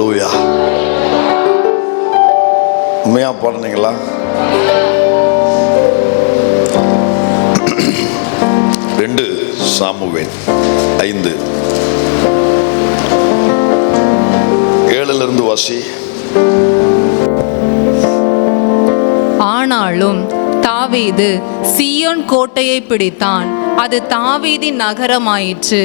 ஹல்லேலூயா. உண்மையா பாடுனீங்களா? ரெண்டு சாமுவேல் 5:7 வாசி. ஆனாலும் தாவீது சீயோன் கோட்டையை பிடித்தான், அது தாவீதின் நகரமாயிற்று.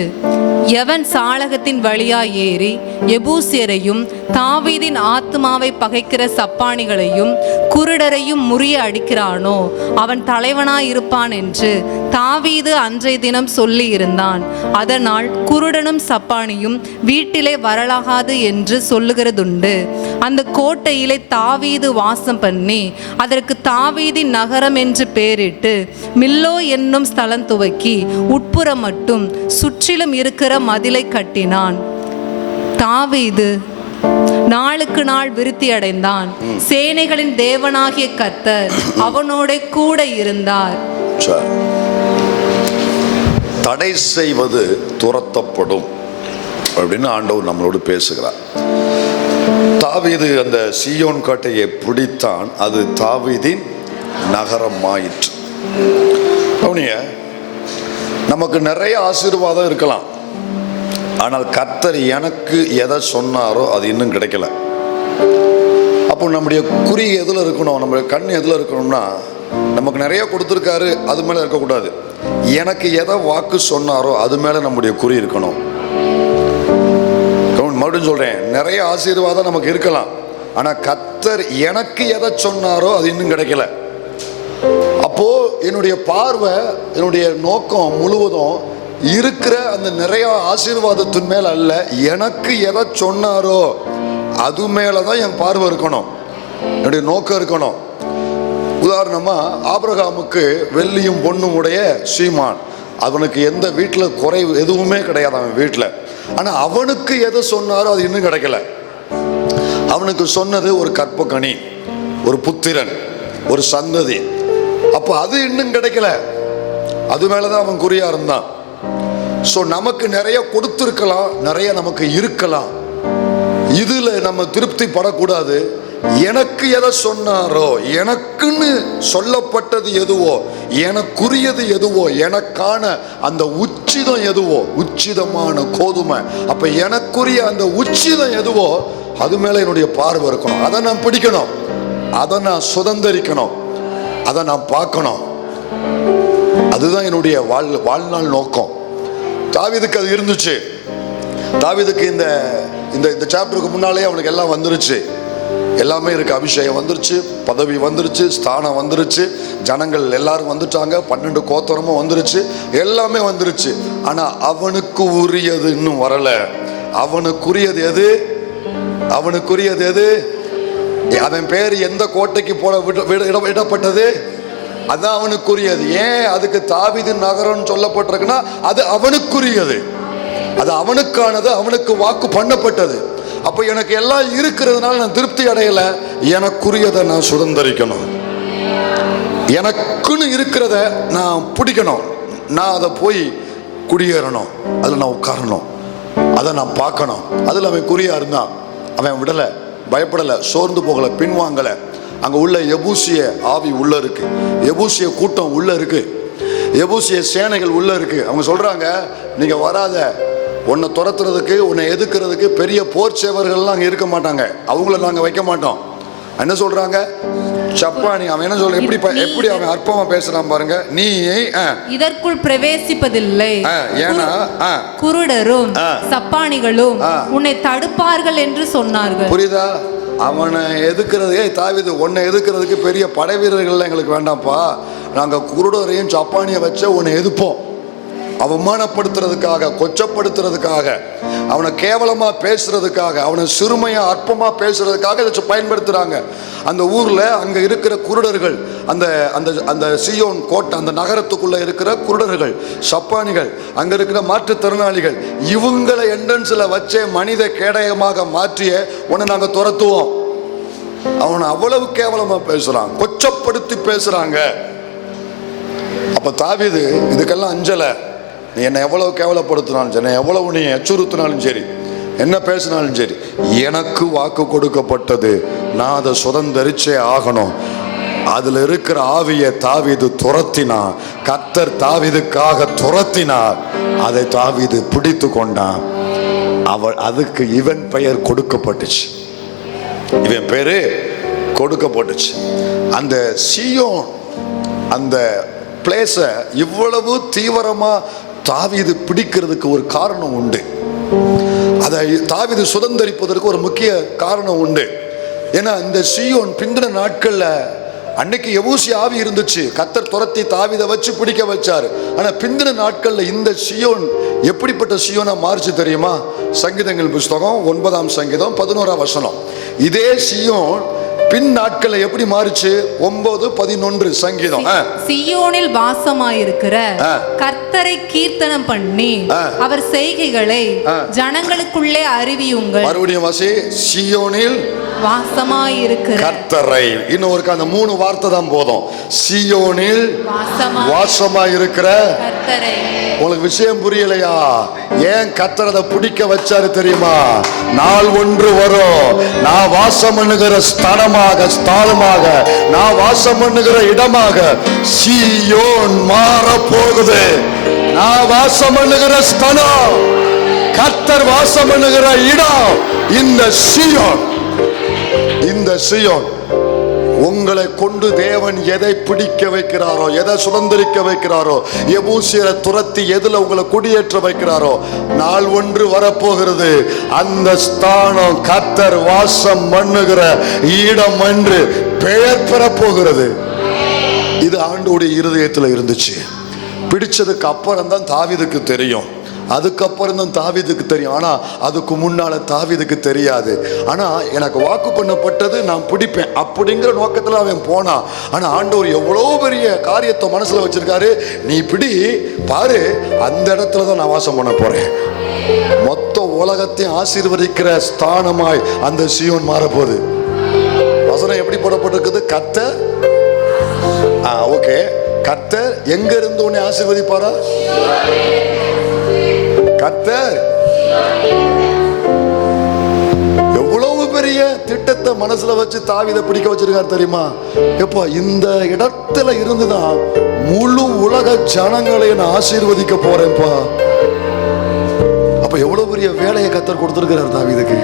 எவன் சாளகத்தின் வழியாய் ஏறி எபூசியரையும் தாவீதின் ஆத்துமாவை பகைக்கிற சப்பானிகளையும் குருடரையும் முறிய அடிக்கிறானோ அவன் தலைவனாயிருப்பான் என்று தாவீது அன்றைய தினம் சொல்லி இருந்தான். அதனால் குருடனும் சப்பானியும் வீட்டிலே வரலாகாது என்று சொல்லுகிறதுண்டு. அந்த கோட்டையிலே தாவீது வாசம் பண்ணி அதற்கு தாவீதின் நகரம் என்று பெயரிட்டு மில்லோ என்னும் ஸ்தலம் துவக்கி உட்புறம் மட்டும் சுற்றிலும் இருக்கிற மதிலை கட்டினான். தாவீது நாளுக்கு நாள் விருத்தி அடைந்தான். சேனைகளின் தேவனாகிய கர்த்தர் அவனோட கூட இருந்தார். தடை செய்வது துரத்தப்படும் அப்படின்னு ஆண்டவர் நம்மளோடு பேசுகிறார். தாவீது அந்த சீயோன் கோட்டையை பிடித்தான், அது தாவீதின் நகரமாயிற்று. நமக்கு நிறைய ஆசீர்வாதம் இருக்கலாம், ஆனால் கர்த்தர் எனக்கு எதை சொன்னாரோ அது இன்னும் கிடைக்கல. அப்போ நம்முடைய குறி எதில் இருக்கணும், நம்முடைய கண் எதில் இருக்கணும்னா, நமக்கு நிறைய கொடுத்துருக்காரு அது மேலே இருக்கக்கூடாது. எனக்கு எதை வாக்கு சொன்னாரோ அது மேலே நம்முடைய குறி இருக்கணும். மறுபடியும் சொல்கிறேன், நிறைய ஆசீர்வாதம் நமக்கு இருக்கலாம், ஆனால் கர்த்தர் எனக்கு எதை சொன்னாரோ அது இன்னும் கிடைக்கல. அப்போ என்னுடைய பார்வை, என்னுடைய நோக்கம் முழுவதும் இருக்கிற அந்த நிறைய ஆசீர்வாதத்தின் மேல அல்ல, எனக்கு எதை சொன்னாரோ அது மேலதான் என் பார்வை இருக்கணும், என்னுடைய நோக்கம் இருக்கணும். உதாரணமா ஆபிரகாமுக்கு வெள்ளியும் பொண்ணும் உடைய சீமான், அவனுக்கு எந்த வீட்டில் குறை எதுவுமே கிடையாது அவன் வீட்டில். ஆனா அவனுக்கு எதை சொன்னாரோ அது இன்னும் கிடைக்கல. அவனுக்கு சொன்னது ஒரு கற்பக்கனி, ஒரு புத்திரன், ஒரு சந்ததி. அப்போ அது இன்னும் கிடைக்கல, அது மேலதான் அவன் குறியா இருந்தான். ஸோ நமக்கு நிறைய கொடுத்துருக்கலாம், நிறைய நமக்கு இருக்கலாம், இதுல நம்ம திருப்தி படக்கூடாது. எனக்கு எதை சொன்னாரோ, எனக்குன்னு சொல்லப்பட்டது எதுவோ, எனக்குரியது எதுவோ, எனக்கான அந்த உச்சிதம் எதுவோ, உச்சிதமான கோதுமை, அப்ப எனக்குரிய அந்த உச்சிதம் எதுவோ அது மேல என்னுடைய பார்வை இருக்கணும். அதை நான் பிடிக்கணும், அதை நான் சுதந்திரிக்கணும், அதை நான் பார்க்கணும். அதுதான் என்னுடைய வாழ்நாள் நோக்கம். தாவீதுக்கு அது இருந்துச்சு. தாவீதுக்கு இந்த இந்த சாப்டருக்கு முன்னாலே அவனுக்கு எல்லாம் வந்துருச்சு, எல்லாமே இருக்கு. அபிஷேகம் வந்துருச்சு, பதவி வந்துருச்சு, ஸ்தானம் வந்துருச்சு, ஜனங்கள் எல்லாரும் வந்துட்டாங்க, 12 கோத்திரமும் வந்துருச்சு, எல்லாமே வந்துருச்சு. ஆனா அவனுக்கு உரியது இன்னும் வரல. அவனுக்குரியது எது? அவனுக்குரியது எது? அவன் பேர் எந்த கோட்டைக்கு போட இடப்பட்டது, அதான் அவனுக்குரியது. ஏன் அதுக்கு தாவீதின் நகரம் சொல்லப்பட்டிருக்குன்னா அது அவனுக்குரியது, அது அவனுக்கானது, அவனுக்கு வாக்கு பண்ணப்பட்டது. அப்ப எனக்கு எல்லாம் இருக்கிறதுனால நான் திருப்தி அடையல, எனக்குரியதை நான் சுதந்திரிக்கணும், எனக்குன்னு இருக்கிறத நான் பிடிக்கணும், நான் அதை போய் குடியேறணும், அதில் நான் உட்காரணும், அதை நான் பார்க்கணும். அதில் அவன் குறியா இருந்தான். அவன் விடலை, பயப்படலை, சோர்ந்து போகலை, பின்வாங்கலை. அங்கே உள்ள எபூசிய ஆவி உள்ள இருக்கு, எபூசிய கூட்டம் உள்ள இருக்கு, எபூசிய சேனைகள் உள்ள இருக்கு. அவங்க சொல்றாங்க, நீங்க வராத, உன்னை துரத்துறதுக்கு, உன்னை எதுக்குறதுக்கு பெரிய போர் சேவர்கள்லாம் அங்கே இருக்க மாட்டாங்க, அவங்கள நாங்கள் வைக்க மாட்டோம். என்ன சொல்றாங்க? சப்பானி. அவன் என்ன சொல்ற, எப்படி அவன் அற்பமா பேசுறான் பாருங்க. நீ இதற்குள் பிரவேசிப்பதில்லை, ஏன்னா குருடரும் சப்பானிகளும் உன்னை தடுப்பார்கள் என்று சொன்னார்கள். புரியுதா? அவனை எதுக்குறது, தாவீது உன்னை எதுக்குறதுக்கு பெரிய படை வீரர்கள் எங்களுக்கு வேண்டாம்ப்பா, நாங்கள் குருடரையும் சப்பானியை வச்ச உன்னை எதுப்போம். அவமானப்படுத்துறதுக்காக, கொச்சப்படுத்துறதுக்காக, அவனை கேவலமா பேசுறதுக்காக, அவனை சிறுமையா அற்பமா பேசுறதுக்காக இதை பயன்படுத்துறாங்க. அந்த ஊர்ல அங்க இருக்கிற குருடர்கள், அந்த அந்த அந்த சீயோன் கோட்டை, அந்த நகரத்துக்குள்ள இருக்கிற குருடர்கள், சப்பானிகள், அங்க இருக்கிற மாற்றுத்திறனாளிகள், இவங்களை என்ட்ரன்ஸ்ல வச்சே மனித கேடயமாக மாற்றிய உன்னை நாங்க துரத்துவோம். அவனை அவ்வளவு கேவலமா பேசுறான், கொச்சப்படுத்தி பேசுறாங்க. அப்ப தாவீது இதுக்கெல்லாம் அஞ்சல. நீ என்னை எவ்வளவு கேவலப்படுத்தினாலும் சரி, எவ்வளவு நீ அச்சுறுத்தினாலும் சரி, என்ன பேசினாலும் சரி, எனக்கு வாக்கு கொடுக்கப்பட்டது, நான் அதை சுதந்தரிச்சே ஆகணும். அதுல இருக்கிற ஆவியை தாவீது துரத்தினா, கர்த்தர் தாவீதுக்காக துரத்தினார், அதை தாவீது பிடித்து கொண்டான். அதுக்கு இவன் பெயர் கொடுக்கப்பட்டுச்சு, இவன் பேரு கொடுக்கப்பட்டுச்சு. அந்த சீயோன் அந்த பிளேஸ இவ்வளவு தீவிரமா தாவீது பிடிக்கிறதுக்கு ஒரு காரணம் உண்டு. அதை தாவீது சுதந்தரிப்பதற்கு ஒரு முக்கிய காரணம் உண்டு. ஏன்னா இந்த சீயோன் பிந்தின நாட்கள்ல, அன்னைக்கு எபூசி ஆவி இருந்துச்சு, கர்த்தர் துரத்தி தாவீதை வச்சு பிடிக்க வச்சாரு. ஆனா பிந்தின நாட்கள்ல இந்த சீயோன் எப்படிப்பட்ட சீயோனா மாறிச்சு தெரியுமா? சங்கீதங்கள் புஸ்தகம் 9ஆம் சங்கீதம் 11ஆம் வசனம். இதே சீயோன் பின் நாட்கள்ல எப்படி மாறிச்சு? 9:11 சங்கீதம். சீயோனில் வாசமாயிருக்கிற கர்த்தரை கீர்த்தனம் பண்ணி அவர் செய்கைகளை ஜனங்களுக்குள்ளே அறிவியுங்கள். மறுபடியும் வாசி. சீயோனில் வாசமாயிருக்கிற கர்த்தரை. இன்னொரு அந்த 3 வார்த்தை தான் போதும். சீயோனில் வாசமாயிருக்கிற கர்த்தரை. உங்களுக்கு விஷயம் புரியலையா? ஏன் கர்த்தர் அதை பிடிக்க வச்சாரு தெரியுமா? நாள் ஒன்று வரும், நான் வாசம் பண்ணுகிற ஸ்தானமாக, நான் வாசம் பண்ணுகிற இடமாக சீயோன் மாற போகுது. நான் வாசம் பண்ணுகிற ஸ்தானம், கர்த்தர் வாசம் பண்ணுகிற இடம் இந்த சீயோன். இந்த சீயோன் உங்களை கொண்டு தேவன் எதை பிடிக்க வைக்கிறாரோ, எதை சுதந்திரிக்க வைக்கிறாரோ, எபூசியரை துரத்தி எதுல உங்களை குடியேற்ற வைக்கிறாரோ, நாள் ஒன்று வரப்போகிறது. அந்த ஸ்தானம் கர்த்தர் வாசம் பண்ணுகிற இடம் என்று பெயர் பெற போகிறது. இது ஆண்டவருடைய இருதயத்தில் இருந்துச்சு. பிடிச்சதுக்கு அப்புறம் தான் தாவீதுக்கு தெரியும், அதுக்கப்புறம் தான் தாவீதுக்கு தெரியும். ஆனா அதுக்கு முன்னால தாவீதுக்கு தெரியாது. ஆனா எனக்கு வாக்கு பண்ணப்பட்டது, நான் பிடிப்பேன் அப்படிங்கிற நோக்கத்துல அவன் போனான். ஆனா ஆண்டவர் எவ்வளவு பெரிய காரியத்தை மனசுல வச்சிருக்காரு. நீ பிடி, பாரு, அந்த இடத்துல தான் நான் வாசம் பண்ண போறேன். மொத்த உலகத்தையும் ஆசீர்வதிக்கிற ஸ்தானமாய் அந்த சீயோன் மாறப்போகுது. வசனம் எப்படி போடப்பட்டிருக்குது? கர்த்தர், ஓகே, கர்த்தர் எங்க இருந்து உன்னை ஆசீர்வதிப்பாரா? கர்த்தர் எவ்வளவு பெரிய திட்டத்தை மனசுல வச்சு தாவீதை பிடிக்க வச்சிருக்காரு தெரியுமா? எப்போ இந்த இடத்துல இருந்துதான் முழு உலக ஜனங்களை நான் ஆசீர்வதிக்க போறேன்ப்பா. அப்ப எவ்வளவு பெரிய வேலையை கர்த்தர் கொடுத்திருக்கிறார் தாவீதுக்கு.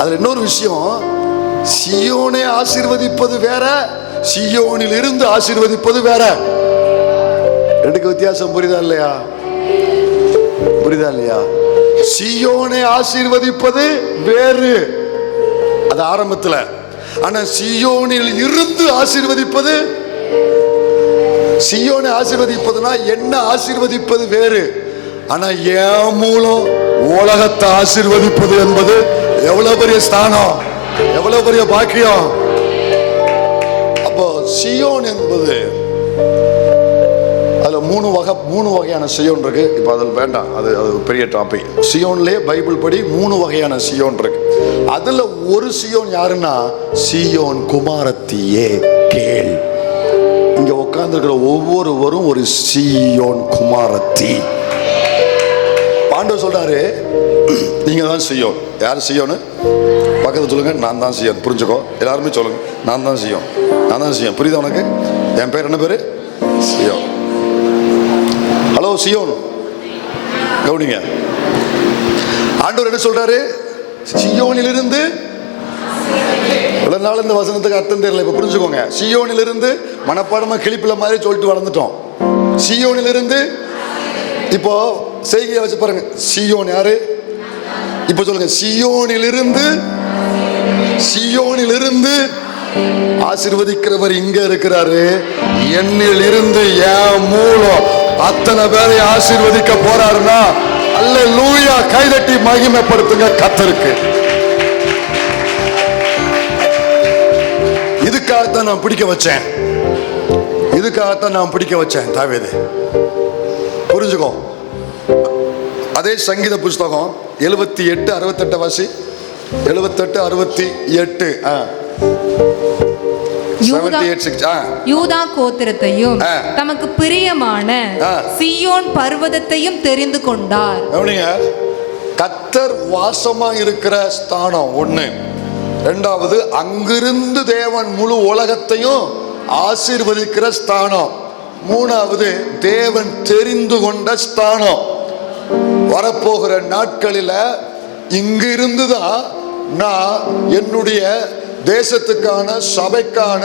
அதுல இன்னொரு விஷயம், சீயோனை ஆசீர்வதிப்பது வேற, சீயோனில் இருந்து ஆசீர்வதிப்பது வேற. ரெண்டுக்கு வித்தியாசம் புரியுதா இல்லையா? புரியுதா இல்லையா? சீயோனை ஆசீர்வதிப்பது வேறு, அது ஆரம்பத்தில். ஆனா சீயோனில் இருந்து ஆசீர்வதிப்பது, சீயோனை ஆசீர்வதிப்பதுனா என்ன ஆசீர்வதிப்பது வேறு. ஆனா என் மூலம் உலகத்தை ஆசீர்வதிப்பது என்பது எவ்வளவு பெரிய ஸ்தானம், எவ்வளவு பெரிய பாக்கியம். அப்போ சீயோன் என்பது அதுல மூணு வகையான சியோன் இருக்கு. இப்போ அதில் வேண்டாம், அது பெரிய டாபிக். சியோன்லேயே பைபிள் படி 3 வகையான சியோன் இருக்கு. அதுல ஒரு சியோன் யாருன்னா, சீயோன் குமாரத்தியே கேள். இங்க உட்கார்ந்துருக்கிற ஒவ்வொருவரும் ஒரு சீயோன் குமாரத்தி. ஆண்டவர் சொல்றாரு, நீங்க தான் சீயோன். யார் சீயோனு? பக்கத்துல சொல்லுங்க, நான் தான் சீயோன். புரிஞ்சுக்கோ, எல்லாருமே சொல்லுங்க, நான் தான் சீயோன், நான் தான் சீயோன். புரியுதா உனக்கு? என் பேர் என்ன பேரு? சீயோன். ஹலோ சீயோன், கவனிங்க. ஆண்டவர் என்ன சொல்றாரு? சீயோனிலிருந்து. இவ்வளவு நாள் இந்த வசனத்துக்கு அர்த்தம் தெரியல, இப்ப புரிஞ்சுக்கோங்க. சீயோனிலிருந்து மனப்பாடமா கிளிப்பில மாதிரி சொல்லிட்டு வளர்ந்துட்டோம். சீயோனிலிருந்து. இப்போ செய்கையை வச்சு பாருங்க, சீயோன் யாரு? இப்ப சொல்லுங்க, சீயோனிலிருந்து. சீயோனிலிருந்து ஆசீர்வதிக்கிறவர் இங்க இருக்கிறாரு. என்னில் இருந்து என் மூலம் அத்தனை பேரை ஆசீர்வதிக்க போறாருன்னா, அல்லேலூயா, கைதட்டி மகிமைப்படுத்துங்க கர்த்தருக்கு. இதுக்காகத்தான் நான் பிடிக்க வச்சேன், இதுக்காகத்தான் நான் பிடிக்க வச்சேன் தாவீது. புரிஞ்சுக்கோ. அதே சங்கீத புஸ்தகம் 78:68 வாசி. 78:68. யூதா கோத்திரத்தையும் தமக்கு பிரியமான சீயோன் பர்வதத்தையும் தெரிந்து கொண்டார். கர்த்தர் வாசமா இருக்கிற ஸ்தானம் ஒண்ணு. இரண்டாவது, அங்கிருந்து தேவன் முழு உலகத்தையும் ஆசீர்வதிக்கிற ஸ்தானம். மூணாவது, தேவன் தெரிந்து கொண்ட ஸ்தானம். வரப்போகிற நாட்களில இங்கிருந்து தான் நான் என்னுடைய தேசத்துக்கான, சபைக்கான,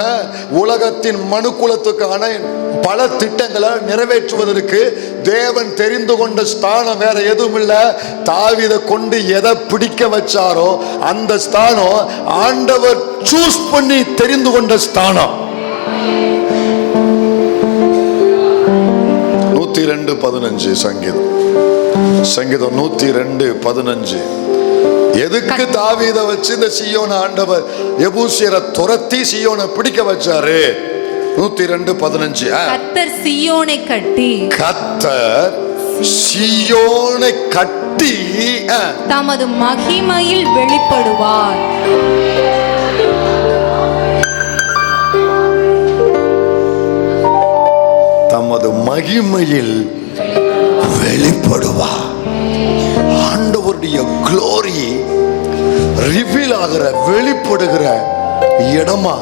உலகத்தின் மனுக்குலத்துக்கான பல திட்டங்களை நிறைவேற்றுவதற்கு தேவன் தெரிந்து கொண்ட ஸ்தானம் வேற எதுவும் இல்ல. தாவீதை கொண்டு எதை பிடிக்க வச்சாரோ அந்த ஸ்தானம் ஆண்டவர் சூஸ் பண்ணி தெரிந்து கொண்ட ஸ்தானம். 102:15 சங்கீதம் 102:15. எதுக்கு தாவீதை வச்சு இந்த சீயோனை ஆண்டவர் எபூசியரை துரத்தி சீயோனை பிடிக்க வச்சாரு? 102:15. கர்த்தர் சீயோனை கட்டி, கர்த்தர் சீயோனை கட்டி தமது மகிமையில் வெளிப்படுவார். தமது மகிமையில் வெளிப்படுவார். ஆண்டவருடைய க்ளோரி ரிவீல் ஆகிற, வெளிப்படுகிற இடமா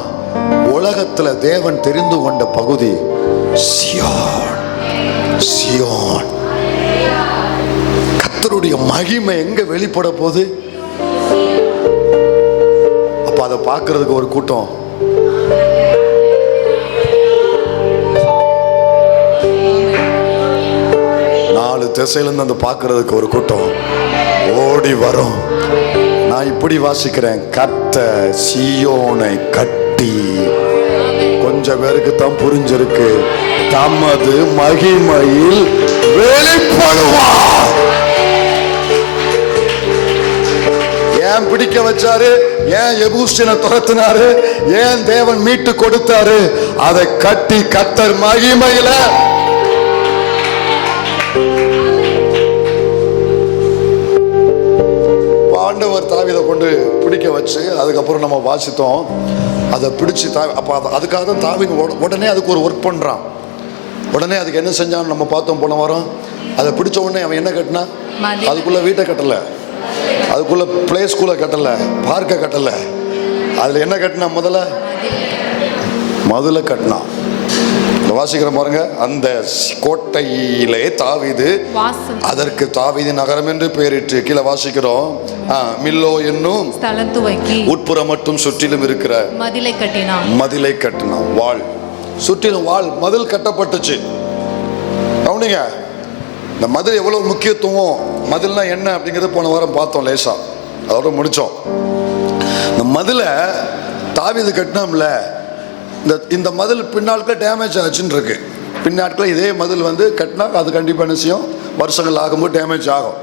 உலகத்துல தேவன் தெரிந்து கொண்ட பகுதி சியோன். சியோன். கர்த்தருடைய மகிமை எங்க வெளிப்பட போகுது? அப்ப அதை பார்க்கிறதுக்கு ஒரு கூட்டம், திசையிலிருந்து அந்த பார்க்கிறதுக்கு ஒரு கூட்டம் ஓடி வரும். நான் இப்படி வாசிக்கிறேன், கர்த்தர் சீயோனை கட்டி. கொஞ்சம் பேருக்கு தான் புரிஞ்சிருக்கு, தமது மகிமையில் வெளிப்படுவார். ஏன் பிடிக்க வச்சாரு? ஏன் எபூசியனை துரத்தினாரு? ஏன் தேவன் மீட்டு கொடுத்தாரு? அதை கட்டி கர்த்தர் மகிமையில ஆண்டவர் தாவீதை கொண்டு பிடிக்க வச்சு, அதுக்கப்புறம் நம்ம வாசித்தோம், அதை பிடிச்சு அப்போ அதுக்காக தான் தாவீது உடனே அதுக்கு ஒரு ஒர்க் பண்ணுறான். உடனே அதுக்கு என்ன செஞ்சான்னு நம்ம பார்த்தோம் போன வாரம். அதை பிடிச்ச உடனே அவன் என்ன கட்டினா? அதுக்குள்ள வீட்டை கட்டலை, அதுக்குள்ள பிளே ஸ்கூலை கட்டலை, பார்க்க கட்டலை. அதில் என்ன கட்டினா? மதுளை கட்டினான். வாசிக்கிற பாருங்க, அந்த கோட்டையிலே தாவீது, அதற்கு தாவீது நகரம் என்று பெயரிட்டு, கீழே வாசிக்கிறோம், மில்லோ என்னும் ஸ்தலம் துவக்கி உட்புறம் மட்டும் சுற்றிலும் இருக்கிற மதிலை கட்டினான். மதிலை கட்டினான். வாள் சுற்றிலும் வாள் மதில் கட்டப்பட்டுச்சு. கவனிங்க, இந்த மதில் எவ்வளவு முக்கியத்துவம், மதில்னா என்ன அப்படிங்கறத போன வாரம் பார்த்தோம் லேசா, அதோட முடிச்சோம். இந்த மதிலை தாவீது கட்டினோம்ல, இந்த மதில் பின்னாட்கள் டேமேஜ் ஆச்சுன்னு இருக்கு. பின்னாட்கள் இதே மதில் கட்டினா அது கண்டிப்பாக என்ன செய்யும்? வருஷங்கள் ஆகும்போது டேமேஜ் ஆகும்.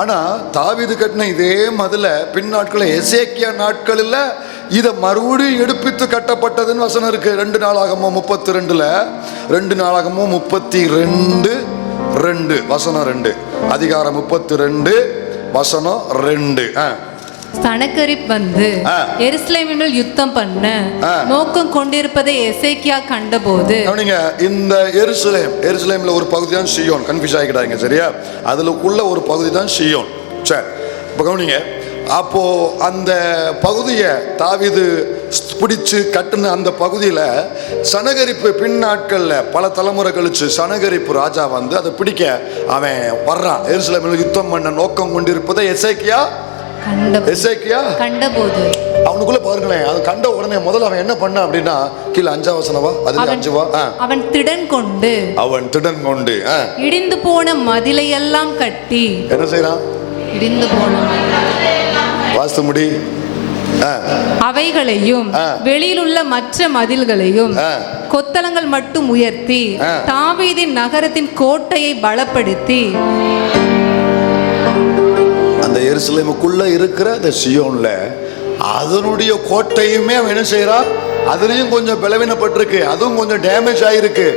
ஆனால் தாவீது கட்டின இதே மதில் பின்னாட்கள் எசேக்கியா நாட்களில் இதை மறுபடியும் எடுப்பித்து கட்டப்பட்டதுன்னு வசனம் இருக்கு. 2 நாளாகமோ 32, 2 நாளாகமோ 32:2 வசனம் 2, அதிகாரம் 32 வசனம் 2. சனகரிப் எருசலேமில் யுத்தம் பண்ண நோக்கம் கொண்டிருப்பதை எசேக்கியா கண்டபோது, இந்த எருசலேம்ல ஒரு பகுதி தான் சீயோன். கன்ஃபியூஸ் ஆகிக்கிறாங்க, சரியா? அதுக்குள்ள ஒரு பகுதி தான் சீயோன். சரி, இப்போ கவனிங்க. அப்போ அந்த பகுதியை தாவீது பிடிச்சு கட்டுன அந்த பகுதியில சனகரிப்பு பின்னாட்கள்ல பல தலைமுறை கழிச்சு சனகரிப்பு ராஜா அதை பிடிக்க அவன் வர்றான். எருசலேமில் யுத்தம் பண்ண நோக்கம் கொண்டிருப்பதை எசேக்கியா கண்டபோது, அவனுக்குள்ள பாருங்களேன், அது கண்ட உடனே முதல்ல அவன் என்ன பண்ண அப்படின்னா, கீழே 5 வசனவா, அதுல 5 அவன் திடன் கொண்டு இடிந்து போன மதிலை எல்லாம் கட்டி என்ன செய்யறான்? இடிந்து போன வாஸ்து முடி அவைகளையும் வெளியிலுள்ள மற்ற மதில்களையும் கொத்தளங்கள் மட்டும் உயர்த்தி தாவீதின் நகரத்தின் கோட்டையை பலப்படுத்தி, அந்த எருசலேமுக்குள்ள இருக்கிற அந்த சீயோன்ல அதனுடைய கோட்டையுமே அவன் என்ன செய்யறான்? அதுலயும் கொஞ்சம் பலவீனப்பட்டிருக்கு, அதுவும் கொஞ்சம் டேமேஜ் ஆயிருக்கு.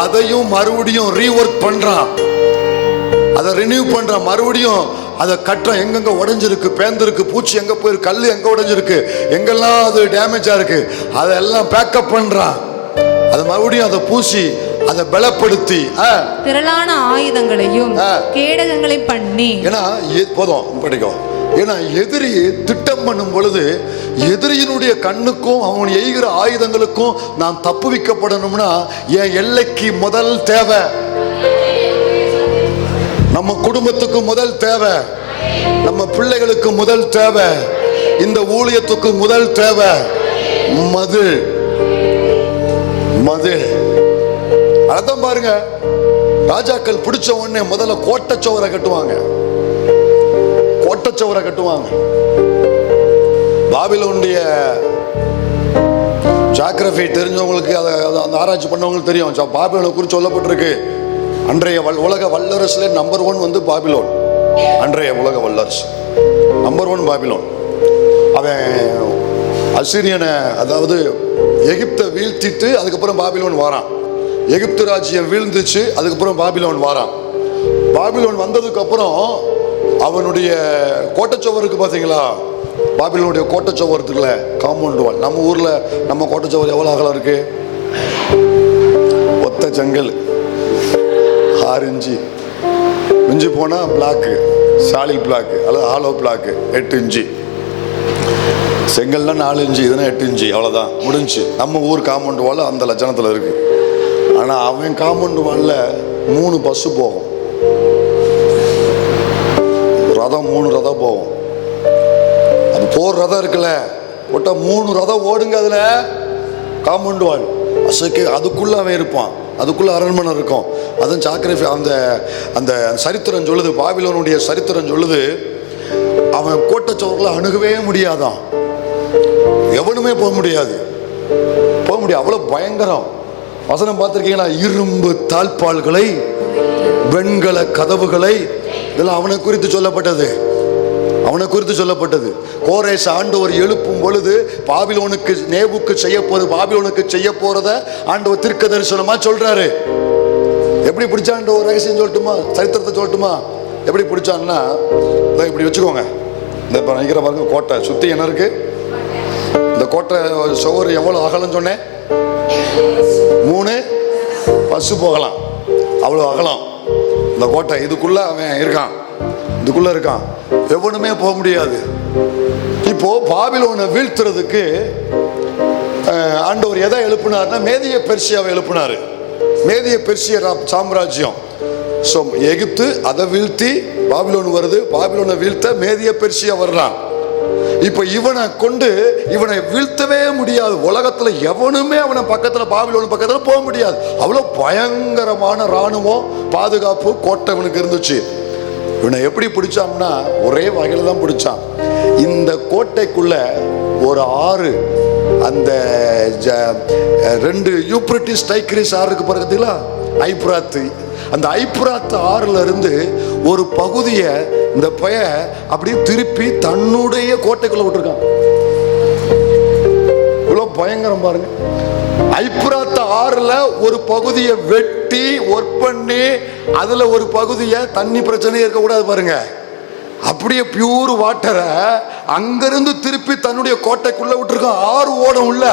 அதையும் மறுபடியும் ரீவொர்க் பண்றான், அதை ரினியூ பண்றான், மறுபடியும் அதை கட்டுறான். எங்கெங்க உடைஞ்சிருக்கு, பேந்திருக்கு, பூச்சி எங்க போயிருக்கு, கல் எங்க உடைஞ்சிருக்கு, எங்கெல்லாம் அது டேமேஜா இருக்கு, அதெல்லாம் பேக்கப் பண்றான். அதை மறுபடியும் அதை பூசி அதை பலப்படுத்தி திரளான ஆயுதங்களையும் கேடகங்களை பண்ணி. ஏன்னா போதும் படிக்கும். ஏன்னா எதிரி திட்டம் பண்ணும் பொழுது எதிரியினுடைய கண்ணுக்கும் அவன் எய்கிற ஆயுதங்களுக்கும் நான் தப்புவிக்கப்படணும்னா என் எல்லைக்கு முதல் தேவை, நம்ம குடும்பத்துக்கு முதல் தேவை, நம்ம பிள்ளைகளுக்கு முதல் தேவை, இந்த ஊழியத்துக்கு முதல் தேவை மதில். மதில் அதான் பாருங்க, ராஜாக்கள் பிடிச்ச உடனே முதல்ல கோட்டச்சோரை கட்டுவாங்க. கோட்டச்சோரை கட்டுவாங்க. பாபிலோனுடைய ஜியோகிராஃபி தெரிஞ்சவங்களுக்கு, அந்த ஆராய்ச்சி பண்ணவங்களுக்கு தெரியும். பாபிலோனை குறித்து சொல்லப்பட்டிருக்கு. அன்றைய உலக வல்லரசுல நம்பர் 1 வந்து பாபிலோன். அன்றைய உலக வல்லரசு நம்பர் 1 பாபிலோன். அவன் அசிரியனை, அதாவது எகிப்தை வீழ்த்திட்டு அதுக்கப்புறம் பாபிலோன் வாரான். எகிப்து ராஜ்யம் வீழ்ந்துச்சு, அதுக்கப்புறம் பாபிலோன் வாரான். பாபிலோன் வந்ததுக்கு அப்புறம் அவனுடைய கோட்டச்சோவருக்கு பார்த்தீங்களா, பாபிலோனுடைய கோட்டச்சோவரத்துக்குள்ள காம்பவுண்ட் வால். நம்ம ஊர்ல நம்ம கோட்டச்சோவர் எவ்வளவு அகலம் இருக்கு? ஒத்த ஜங்கல் 6 இன்ச்சு, மிஞ்சி போனா பிளாக்கு, சாலிட் பிளாக்கு அல்லது ஹாலோ பிளாக்கு 8 இன்ச்சு, செங்கல்னா 4 இன்ச்சு, இதுனா 8 இன்ச்சு, அவ்வளோதான் முடிஞ்சு. நம்ம ஊர் காம்பவுண்ட் வால் அந்த லட்சணத்தில் இருக்கு. ஆனால் அவன் காம்பவுண்ட் வாலில் 3 பஸ்ஸு போகும், ரதம் 3 ரதம் போகும். அது போர் ரதம் இருக்குல்ல, போட்டால் 3 ரதம் ஓடுங்க. அதில் காம்பவுண்ட் வால் அசைக்கு, அதுக்குள்ளே அவன் இருப்பான், அதுக்குள்ளே அரண்மனை இருக்கும். அதுவும் ஜியோகிராஃபி அந்த அந்த சரித்திரம் சொல்லுது, பாபிலோனுடைய சரித்திரம் சொல்லுது, அவன் கோட்டச்சோர்களை அணுகவே முடியாதான், எவனுமே போக முடியாது, போக முடியாது, அவ்வளோ பயங்கரம். வசனம் பார்த்துருக்கீங்களா? இரும்பு தாழ்பால்களை, வெண்கல கதவுகளை, இதெல்லாம் அவனை குறித்து சொல்லப்பட்டது, அவனை குறித்து சொல்லப்பட்டது. கோரேஸ் ஆண்டவர் எழுப்பும் பொழுது பாபிலோனுக்கு, நேபுக்கு செய்ய போறது, பாபிலோனுக்கு செய்ய போறத ஆண்டவர் தீர்க்க தரிசனமா சொல்றாரு. எப்படி பிடிச்சான் ஒரு ரகசியம் சொல்லட்டுமா, சரித்திரத்தை சொல்லட்டுமா? எப்படி பிடிச்சான்னா, இப்படி வச்சுக்கோங்க, இந்த நினைக்கிற பாருங்க, கோட்டை சுத்தி என்ன இருக்கு, இந்த கோட்டை சுவர் எவ்வளவு அகலம் சொன்னேன்? 3 பஸ்ஸு போகலாம், அவ்வளோ அகலம் இந்த கோட்டை. இதுக்குள்ள அவன் இருக்கான், இதுக்குள்ள இருக்கான், எவனுமே போக முடியாது. இப்போ பாபிலோனை வீழ்த்துறதுக்கு ஆண்டவர் எதை எழுப்பினார்னா, மேதிய பெர்சியாவை எழுப்பினாரு. மேதிய பெர்சிய சாம்ராஜ்யம். ஸோ எகிப்து, அதை வீழ்த்தி பாபிலோன் வருது, பாபிலோனை வீழ்த்த மேதிய பெர்சியா வர்றான். இப்ப இவனை கொண்டு இவனை வீழ்த்தவே முடியாது. உலகத்துல எவனுமே அவனை பக்கத்துல, பாபிலோன் பக்கத்துல போக முடியாது. அவ்வளவு பயங்கரமான ராணுவம், பாதுகாப்பு, கோட்டை இவனுக்கு இருந்துச்சு. இவனை எப்படி பிடிச்சான்னா, ஒரே வகையில தான் பிடிச்சான். இந்த கோட்டைக்குள்ள ஒரு ஆறு, அந்த 2 யூப்ரட்டிஸ் டைக்ரிஸ் ஆறு இருக்கு பாருங்களா, ஐப்ராத்து, அந்த ஐப்ராத்து ஆறுல இருந்து ஒரு பகுதியை இந்த பைய அப்படியே திருப்பி தன்னுடைய கோட்டைக்குள்ள விட்டுருக்கான். இவ்வளவு பயங்கரம் பாருங்க. ஐப்ராத்து ஆறுல ஒரு பகுதியை வெட்டி ஒர்க் பண்ணி அதுல ஒரு பகுதியை, தண்ணி பிரச்சனையே இருக்கக்கூடாது பாருங்க, அப்படியே பியூர் வாட்டரை அங்கிருந்து திருப்பி தன்னுடைய கோட்டைக்குள்ள விட்டுருக்கான். 6 ஓடம் உள்ள.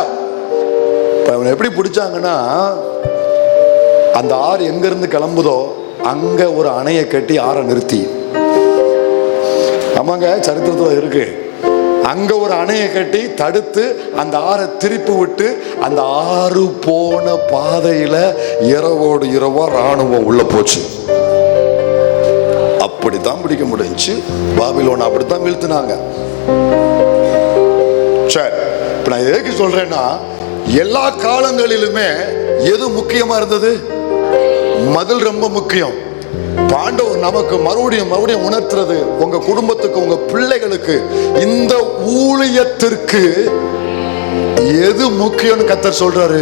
அவனை எப்படி பிடிச்சாங்கன்னா, அந்த ஆறு எங்க இருந்து கிளம்புதோ அங்க ஒரு அணையை கட்டி ஆறை நிறுத்தி, ஆமாங்க சரித்திரத்துல இருக்கு, அங்க ஒரு அணையை கட்டி தடுத்து அந்த ஆறை திருப்பி விட்டு, அந்த ஆறு போன பாதையில இரவோடு இரவா ராணுவம் உள்ள போச்சு. அப்படித்தான் பிடிக்க முடிஞ்சு. பாபிலோன் அப்படித்தான் வீழ்த்தினாங்க. சரி, இப்ப நான் எதுக்கு சொல்றேன்னா, எல்லா காலங்களிலுமே எது முக்கியமா இருந்தது? மதில் ரொம்ப முக்கியம். ஆண்டவர் நமக்கு மறுபடியும் உணர்த்துறது, உங்க குடும்பத்துக்கு, உங்க பிள்ளைகளுக்கு, இந்த ஊழியத்திற்கு எது முக்கியம்னு கர்த்தர் சொல்றாரு?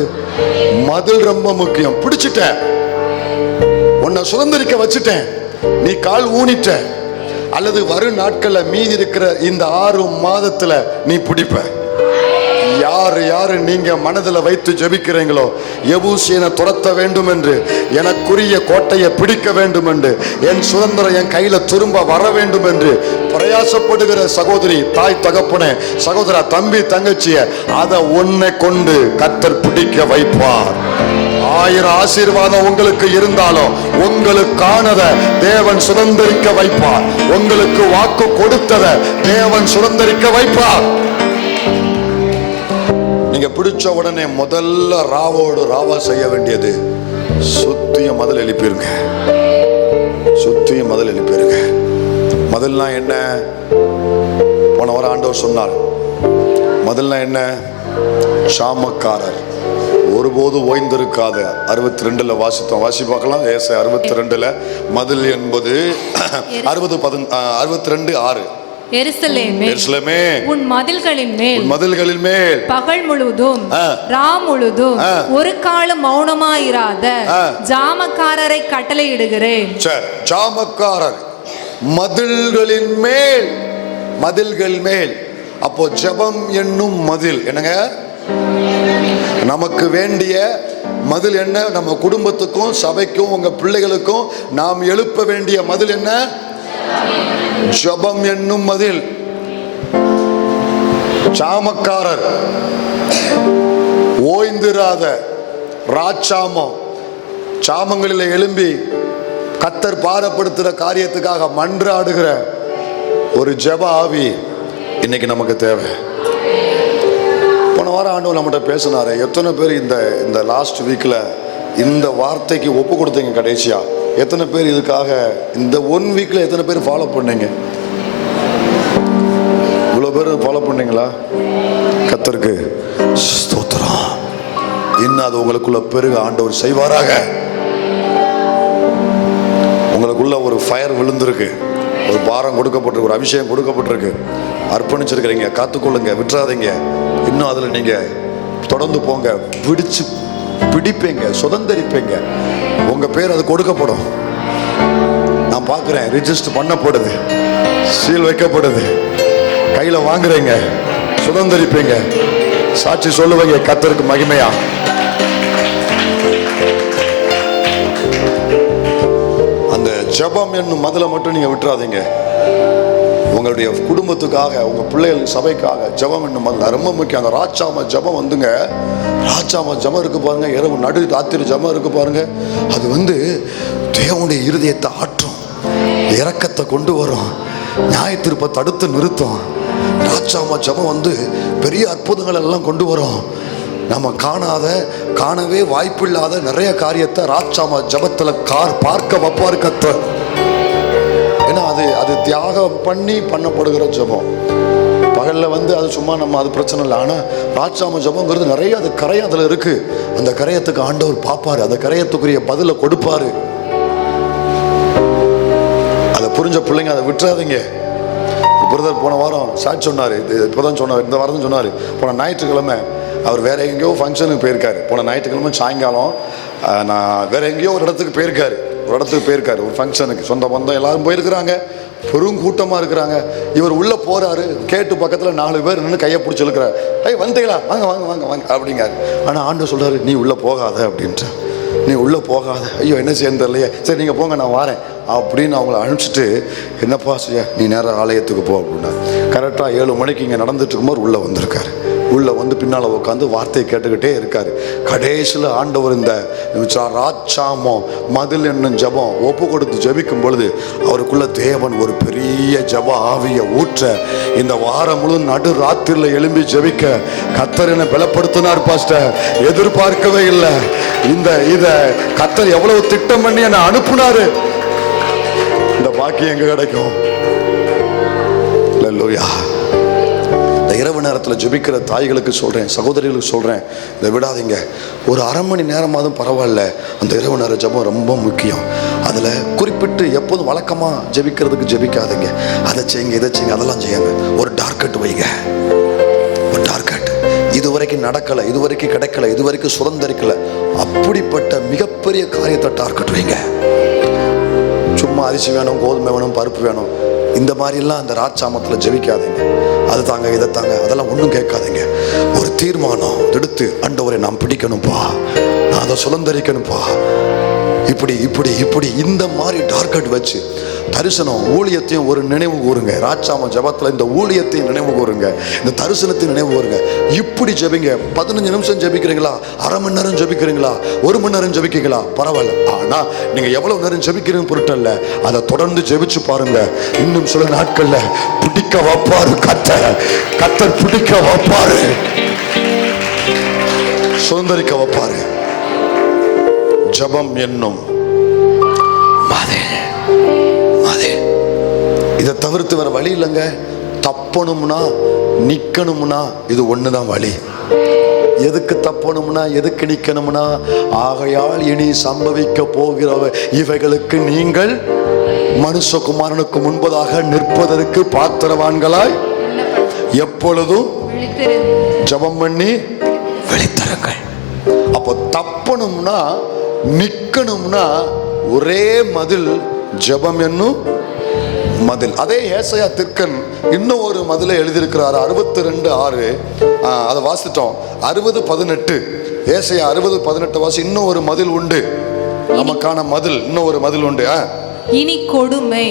மதில் ரொம்ப முக்கியம். பிடிச்சிட்டேன், உன்னை சுதந்திரிக்க வச்சுட்டேன், நீ கால் ஊனிட்ட, அல்லது வரும் நாட்கள்ல மீதி இருக்கிற இந்த 6 மாதத்துல நீ பிடிப்ப. யாரு நீங்க மனதில் வைத்து ஜெபிக்கிறீங்களோ, எபூசியனை துரத்த வேண்டும் என்று, எனக்குரிய கோட்டையை பிடிக்க வேண்டும் என்று, என் சுதந்திரம் என் கையில திரும்ப வர வேண்டும் என்று பிரயாசப்படுகிற சகோதரி, தாய் தகப்பனே, சகோதரா, தம்பி, தங்கச்சிய, அதை உன்னை கொண்டு கர்த்தர் பிடிக்க வைப்பார். 1000 ஆசீர்வாதம் உங்களுக்கு இருந்தாலும் உங்களுக்கானத தேவன் சுதந்திரிக்க வைப்பார். உங்களுக்கு வாக்கு கொடுத்தத தேவன் சுதந்திரிக்க வைப்பார். நீங்க பிடிச்ச உடனே முதல்ல ராவோடு ராவா செய்ய வேண்டியது சுத்தியும் மதில் எழுப்பிருங்க. சுத்தியும் மதில் எழுப்பிருங்க. மதில்னா என்ன? போன வாரம் ஆண்டவர் சொன்னார். மதில்னா என்ன? சாமக்காரர் ஒருபோது ஓய்ந்திருக்காத. 62 வாசித்தோம். வாசி பார்க்கலாம். 62 மதில் என்பது 62:6. எருசலேமே, உன் மதில்களின் மேல் பகல் முழுதும் ராம் முழுதும் ஒரு காலம் மௌனமாயிராத ஜாமக்காரரை கட்டளையிடுகிறேன். ஜாமக்காரர் மதில்களின் மேல். மதில்கள் மேல். அப்போ ஜெபம் என்னும் மதில் என்னங்க? நமக்கு வேண்டிய மதில் என்ன? நம்ம குடும்பத்துக்கும் சபைக்கும் உங்க பிள்ளைகளுக்கும் நாம் எழுப்ப வேண்டிய மதில் என்ன? ஜெபம் என்னும் மதில். சாமக்காரர் ஓய்ந்திராத ராச்சாமம் சாமங்களில் எழும்பி கத்தர் பாரப்படுத்துற காரியத்துக்காக மன்றாடுகிற ஒரு ஜெப ஆவி இன்னைக்கு நமக்கு தேவை. போன வாரம் ஆண்டவர் நம்மகிட்ட பேசினாரு. எத்தனை பேர் இந்த லாஸ்ட் வீக்ல இந்த வார்த்தைக்கு ஒப்பு கொடுத்தீங்க? கடைசியா எத்தனை பேர் இதுக்காக இந்த 1 வீக்ல எத்தனை பேர் ஃபாலோ பண்ணீங்க? இவ்வளவு பேர் ஃபாலோ பண்ணீங்களா? கர்த்தருக்கு ஸ்தோத்திரம். இன்னும் அது உங்களுக்குள்ள பெருக ஆண்டவர் செய்வாராக. உங்களுக்குள்ள ஒரு ஃபயர் விழுந்திருக்கு, ஒரு பாரம் கொடுக்கப்பட்டிருக்கு, ஒரு அபிஷேகம் கொடுக்கப்பட்டிருக்கு. அர்ப்பணிச்சிருக்கிறீங்க. காத்துக்கொள்ளுங்க, விட்டுறாதீங்க. இன்னும் அதுல நீங்க தொடர்ந்து போங்க. பிடிப்பீங்க, சுதந்திரிப்பீங்க. உங்க பேர் அது கொடுக்கப்படும். நான் பார்க்கிறேன். ரிஜிஸ்டர் பண்ணப்படுது, சீல் வைக்கப்படுது, கையில வாங்குறீங்க, சுதந்திரிப்பீங்க. சாட்சி சொல்லுவீங்க கர்த்தருக்கு மகிமையா. அந்த ஜெபம் என்னும் மதில மட்டும் நீங்க விட்டுறாதீங்க. உங்களுடைய குடும்பத்துக்காக, உங்க பிள்ளைகள் சபைக்காக ஜெபம் என்னும் மதில் ரொம்ப முக்கியம். அந்த ராச்சாம ஜெபம் வந்துங்க. ராச்சாம ஜெபம் இருக்கு பாருங்க. இரவு நடு ராத்திரி ஜெபம் இருக்கு பாருங்க. அது தேவனுடைய இருதயத்தை ஆற்றும், இரக்கத்தை கொண்டு வரும், நியாயத்தீர்ப்பை தடுத்து நிறுத்தும். ராச்சாம ஜெபம் பெரிய அற்புதங்கள் எல்லாம் கொண்டு வரும். நம்ம காணவே வாய்ப்பில்லாத நிறைய காரியத்தை ராச்சாம ஜெபத்துல பார்க்க வைப்பார் கர்த்தர். ஏன்னா அது தியாகம் பண்ணப்படுகிற ஜெபம். பகல்ல அது சும்மா நம்ம அது பிரச்சனை இல்லை. ஆனா ராச்சாம ஜெபம்ங்கிறது நிறைய அது கரையம் அதுல இருக்கு. அந்த கரையத்துக்கு ஆண்டவர் பார்ப்பாரு, அந்த கரையத்துக்குரிய பதில கொடுப்பாரு. அதை புரிஞ்ச பிள்ளைங்க அதை விட்டுறாதீங்க. பிரதர் போன வாரம் சாட்சி சொன்னாரு, இப்பதான் சொன்னார், இந்த வாரம் சொன்னாரு. போன ஞாயிற்றுக்கிழமை அவர் வேற எங்கேயோ ஃபங்க்ஷனுக்கு போயிருக்காரு. போன ஞாயிற்றுக்கிழமை சாயங்காலம் நான் வேற எங்கேயோ ஒரு இடத்துக்கு போயிருக்காரு. ஒரு ஃபங்க்ஷனுக்கு சொந்த பந்தம் எல்லாரும் போயிருக்கிறாங்க. பெருங்கூட்டமா இருக்கிறாங்க. இவர் உள்ள போறாரு. கேட்டு பக்கத்துல 4 பேர் நின்று கையை பிடிச்சி இழுக்கிறார். வந்தீங்களா, வாங்க வாங்க வாங்க வாங்க அப்படிங்காரு. ஆனா ஆண்டவர் சொல்றாரு, நீ உள்ள போகாத அப்படின்ட்டு. நீ உள்ள போகாத. ஐயோ என்ன செய்யணும் தெரியலையே. சரி நீங்க போங்க, நான் வரேன் அப்படின்னு அவங்கள அனுப்பிச்சிட்டு, என்னப்பா செய்ய, நீ நேரம் ஆலயத்துக்கு போ அப்படின்னா. கரெக்டா 7 மணிக்கு இங்க நடந்துட்டு இருக்கும்போது உள்ள வந்திருக்காரு. உள்ள பின்னால உட்காந்து வார்த்தையை கேட்டுக்கிட்டே இருக்காரு. கடைசியில் ஆண்டவர் இந்த ராச்சாமம் மதில் என்னும் ஜபம் ஒப்பு கொடுத்து ஜபிக்கும் பொழுது அவருக்குள்ள தேவன் ஒரு பெரிய ஜப ஆவியை ஊற்ற, இந்த வாரம் முழு நடு ராத்திரில எழும்பி ஜபிக்க கர்த்தர் என்னை பலப்படுத்தினார் பாஸ்டர். எதிர்பார்க்கவே இல்லை. இத கர்த்தர் எவ்வளவு திட்டம் பண்ணி என்னை அனுப்புனாரு. இந்த பாக்கியம் எங்க கிடைக்கும்? அல்லேலூயா. இரவு நேரத்தில் ஜெபிக்கிற தாய்களுக்கு சொல்றேன், சகோதரிகளுக்கு சொல்றேன், இதை விடாதீங்க. ஒரு அரை மணி நேரமாவது பரவாயில்ல. அந்த இரவு நேர ஜெபம் ரொம்ப முக்கியம். அதுல குறிப்பிட்டு எப்போதும் வழக்கமா ஜெபிக்கிறதுக்கு ஜெபிக்காதீங்க. அதை செய்யுங்க, இதை செய்யுங்க, அதெல்லாம் செய்யுங்க. ஒரு டார்கெட் வைங்க. ஒரு டார்கெட். இதுவரைக்கும் நடக்கல, இதுவரைக்கும் கிடைக்கல, இதுவரைக்கும் சுதந்திரிக்கல, அப்படிப்பட்ட மிகப்பெரிய காரியத்தை டார்கெட் வைங்க. சும்மா அரிசி வேணும், கோதுமை வேணும், பருப்பு வேணும், இந்த மாதிரிலாம் அந்த ராச்சாமத்தில் ஜெபிக்காதீங்க. அது தாங்க, இதை தாங்க, அதெல்லாம் ஒன்றும் கேட்காதீங்க. ஒரு தீர்மானம் எடுத்து, ஆண்டவரை நான் பிடிக்கணும்ப்பா, நான் அதை சுதந்திரிக்கணும்ப்பா, இப்படி இப்படி இப்படி இந்த மாதிரி டார்கெட் வச்சு தரிசனம் ஊழியத்தையும் ஒரு நினைவு கூறுங்க. ராஜாம ஜபத்தில் இந்த ஊழியத்தையும் நினைவு கூறுங்க, இந்த தரிசனத்தையும் நினைவு கூறுங்க. இப்படி ஜபிங்க. 15 நிமிஷம் ஜபிக்கிறீங்களா, அரை மணி நேரம் ஜபிக்கிறீங்களா, 1 மணி நேரம் ஜபிக்கிறீங்களா, பரவாயில்ல. ஆனா நீங்க எவ்வளவு நேரம் ஜபிக்கிறீங்க பொருட்டல்ல, அதை தொடர்ந்து ஜபிச்சு பாருங்க. இன்னும் சில நாட்கள்ல பிடிக்க வைப்பாரு கத்தர் பிடிக்க வைப்பாரு, சுதந்திரிக்க வைப்பாரு. ஜபம் என்னும் இதை தவிர்த்து வேற வழி இல்லைங்க. தப்பணும்னா நிக்கணும்னா இது ஒண்ணுதான் வழி. எதுக்கு தப்பணும்னா எதுக்கு நிக்கணும்னா, ஆகையால் இனி சம்பவிக்க போகிற இவைகளுக்கு நீங்கள் மனுஷகுமாரனுக்கு முன்பதாக நிற்பதற்கு பாத்திரவான்களாய் எப்பொழுதும் ஜபம் பண்ணி விழித்திருங்கள். அப்போ தப்பணும்னா நிக்கணும்னா ஒரே மதில், ஜபம் என்னும் மதில். அதே ஏசாயா திர்க்கன் இன்னும் ஒரு மதிலை எழுதியிருக்கிறார். 62:6 அதை வாசிட்டோம். 60:18 ஏசாயா 60:18 வாசி. இன்னும் ஒரு மதில் உண்டு, நமக்கான மதில், இன்னும் ஒரு மதில் உண்டு. இனி கொடுமை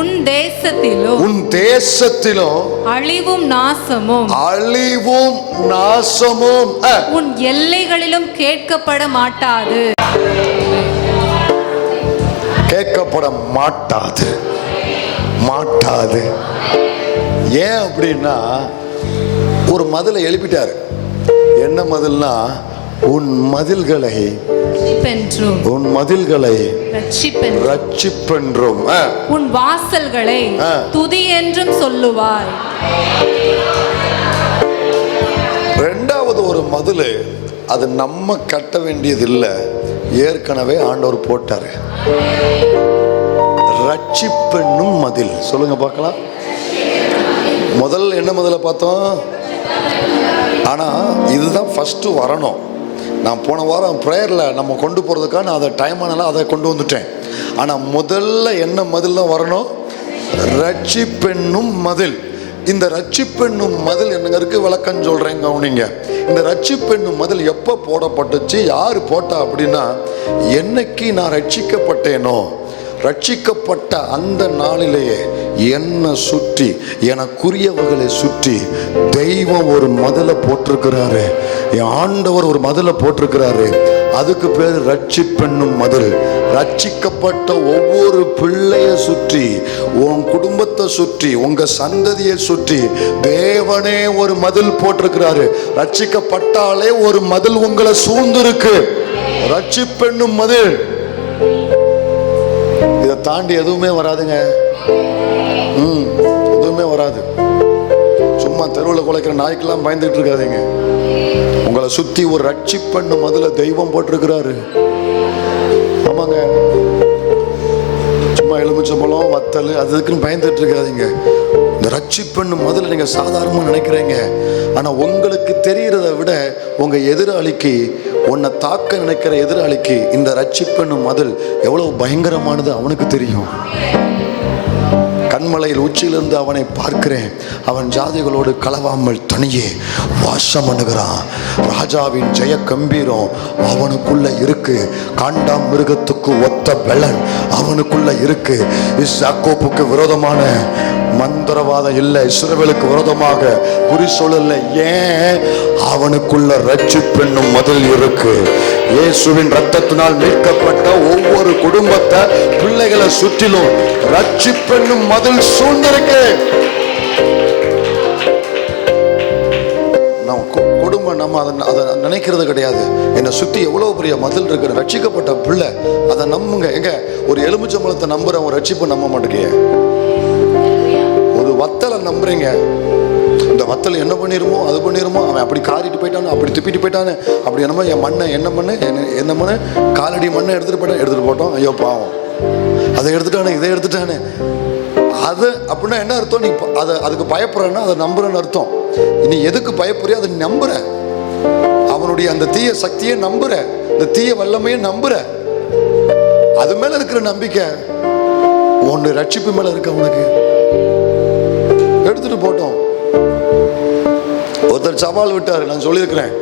உன் தேசத்திலும் அழிவும் நாசமும் உன் எல்லைகளிலும் கேட்கப்பட மாட்டாது. ஏன் அப்படின்னா, ஒரு மதிலை எழுப்பிட்டாரு. என்ன மதில்னா, உன் மதில்களை ரட்சிப்பென்றும் உன் வாசல்களை துதி என்றும் சொல்லுவாய். ரெண்டாவது ஒரு மதில், அது நம்ம கட்ட வேண்டியது இல்லை, ஏற்கனவே ஆண்டவர் போட்டாரு. ரட்சிப்பென்னும் மதில். சொல்லுங்க பார்க்கலாம். முதல் என்ன முதல்ல பார்த்தோம்? ஆனா இதுதான் ஃபர்ஸ்ட் வரணும். நான் போன வாரம் ப்ரேயரில் நம்ம கொண்டு போகிறதுக்காக நான் அதை டைம் ஆனாலும் அதை கொண்டு வந்துட்டேன். ஆனால் முதல்ல என்ன மதில் தான் வரணும்? ரட்சிப்பென்னும் மதில். இந்த ரட்சிப்பென்னும் மதில் என்னங்க இருக்கு, விளக்கம் சொல்கிறேன் கவனிங்க. இந்த ரட்சிப்பென்னும் மதில் எப்போ போடப்பட்டுச்சு, யார் போட்டா அப்படின்னா, என்னைக்கு நான் ரட்சிக்கப்பட்டேனோ, ரட்சிக்கப்பட்ட அந்த நாளிலேயே என்னை சுற்றி, எனக்குரியவர்களை சுற்றி தெய்வம் ஒரு மதிலை போட்டிருக்கிறாரு. என் ஆண்டவர் ஒரு மதிலை போட்டிருக்கிறாரு. அதுக்கு பேர் ரட்சிப்பென்னும் மதில். ரட்சிக்கப்பட்ட ஒவ்வொரு பிள்ளைய சுற்றி, உன் குடும்பத்தை சுற்றி, உங்க சந்ததியை சுற்றி தேவனே ஒரு மதில் போட்டிருக்கிறாரு. ரட்சிக்கப்பட்டாலே ஒரு மதில் உங்களை சூழ்ந்திருக்கு. ரட்சிப்பென்னும் மதில். இதை தாண்டி எதுவுமே வராதுங்க. எதுவுமே வராது. சும்மா தெருவில் குலைக்கிற நாய்க்கெல்லாம் பயந்துட்டு இருக்காதீங்க. உங்களை சுத்தி ஒரு ரட்சிப்பென்னும் மதில தெய்வம் போட்டிருக்கிறாரு. ஆமாங்க. சும்மா எலுமிச்சம்பழம் வத்தல் அதுக்குன்னு பயந்துட்டு இருக்காதீங்க. இந்த ரட்சிப்பென்னும் மதில நீங்க சாதாரணமா நினைக்கிறீங்க. ஆனா உங்களுக்கு தெரியறத விட உங்க எதிராளிக்கு, உன்னை தாக்க நினைக்கிற எதிராளிக்கு இந்த ரட்சிப்பென்னும் மதில் எவ்வளவு பயங்கரமானது அவனுக்கு தெரியும். கண்மலையில் உச்சியிலிருந்து அவனை பார்க்கிறேன். அவன் ஜாதிகளோடு கலவாமல் தனியே வாசம் பண்ணுகிறான். ராஜாவின் ஜெய கம்பீரம் அவனுக்குள்ள இருக்கு. காண்டாம் மிருகத்துக்கு ஒத்த பெலன் அவனுக்குள்ள இருக்கு. யாக்கோபுக்கு விரோதமான மந்திரவாதம் இல்லை, இஸ்ரவேலுக்கு விரோதமாக குறி சொல்லல. ஏன்? அவனுக்குள்ள ரட்சிப்பென்னும் மதில் இருக்கு. இயேசுவின் ரத்தத்தினால் மீட்கப்பட்ட ஒவ்வொரு குடும்பத்தை, பிள்ளைகளை சுற்றிலும் ரட்சிப்பென்னும் மதில் சூழ்ந்திருக்கு. குடும்பம் நம்ம அதை நினைக்கிறது கிடையாது. என்னை சுத்தி எவ்வளவு பெரிய மதில் இருக்கு. ரட்சிக்கப்பட்ட பிள்ளை அதை நம்புங்க. எங்க ஒரு எலுமிச்சம்பழத்தை நம்புற ஒரு ரட்சிப்பை நம்ப மாட்டேங்க. ஒரு வத்தலை நம்புறீங்க. இந்த வத்தல் என்ன பண்ணிருமோ அது பண்ணிருமோ, அவன் அப்படி காரிட்டு போயிட்டானு, அப்படி திப்பிட்டு போயிட்டானு, அப்படி என்னமோ என் மண்ணை என்ன மண்ணு காலடி மண்ணை எடுத்துட்டு போட்டோம். ஐயோ பாவம், அதை எடுத்துட்டானே இதை எடுத்துட்டானே. அது அப்படின்னா என்ன அர்த்தம்? நீ அதுக்கு பயப்படுறன்னா அதை நம்புறன்னு அர்த்தம். நீ எதுக்கு பயப்படுறியோ அதை நம்புற. அவனுடைய அந்த தீய சக்தியை நம்புற, இந்த தீய வல்லமையை நம்புற. அது மேல இருக்கிற நம்பிக்கை உன்னுடைய ரட்சிப்பு மேல இருக்கு. அவனுக்கு எடுத்துட்டு போட்டோம். ஒருத்தர் சவால் விட்டாரு, நான் சொல்லியிருக்கிறேன்,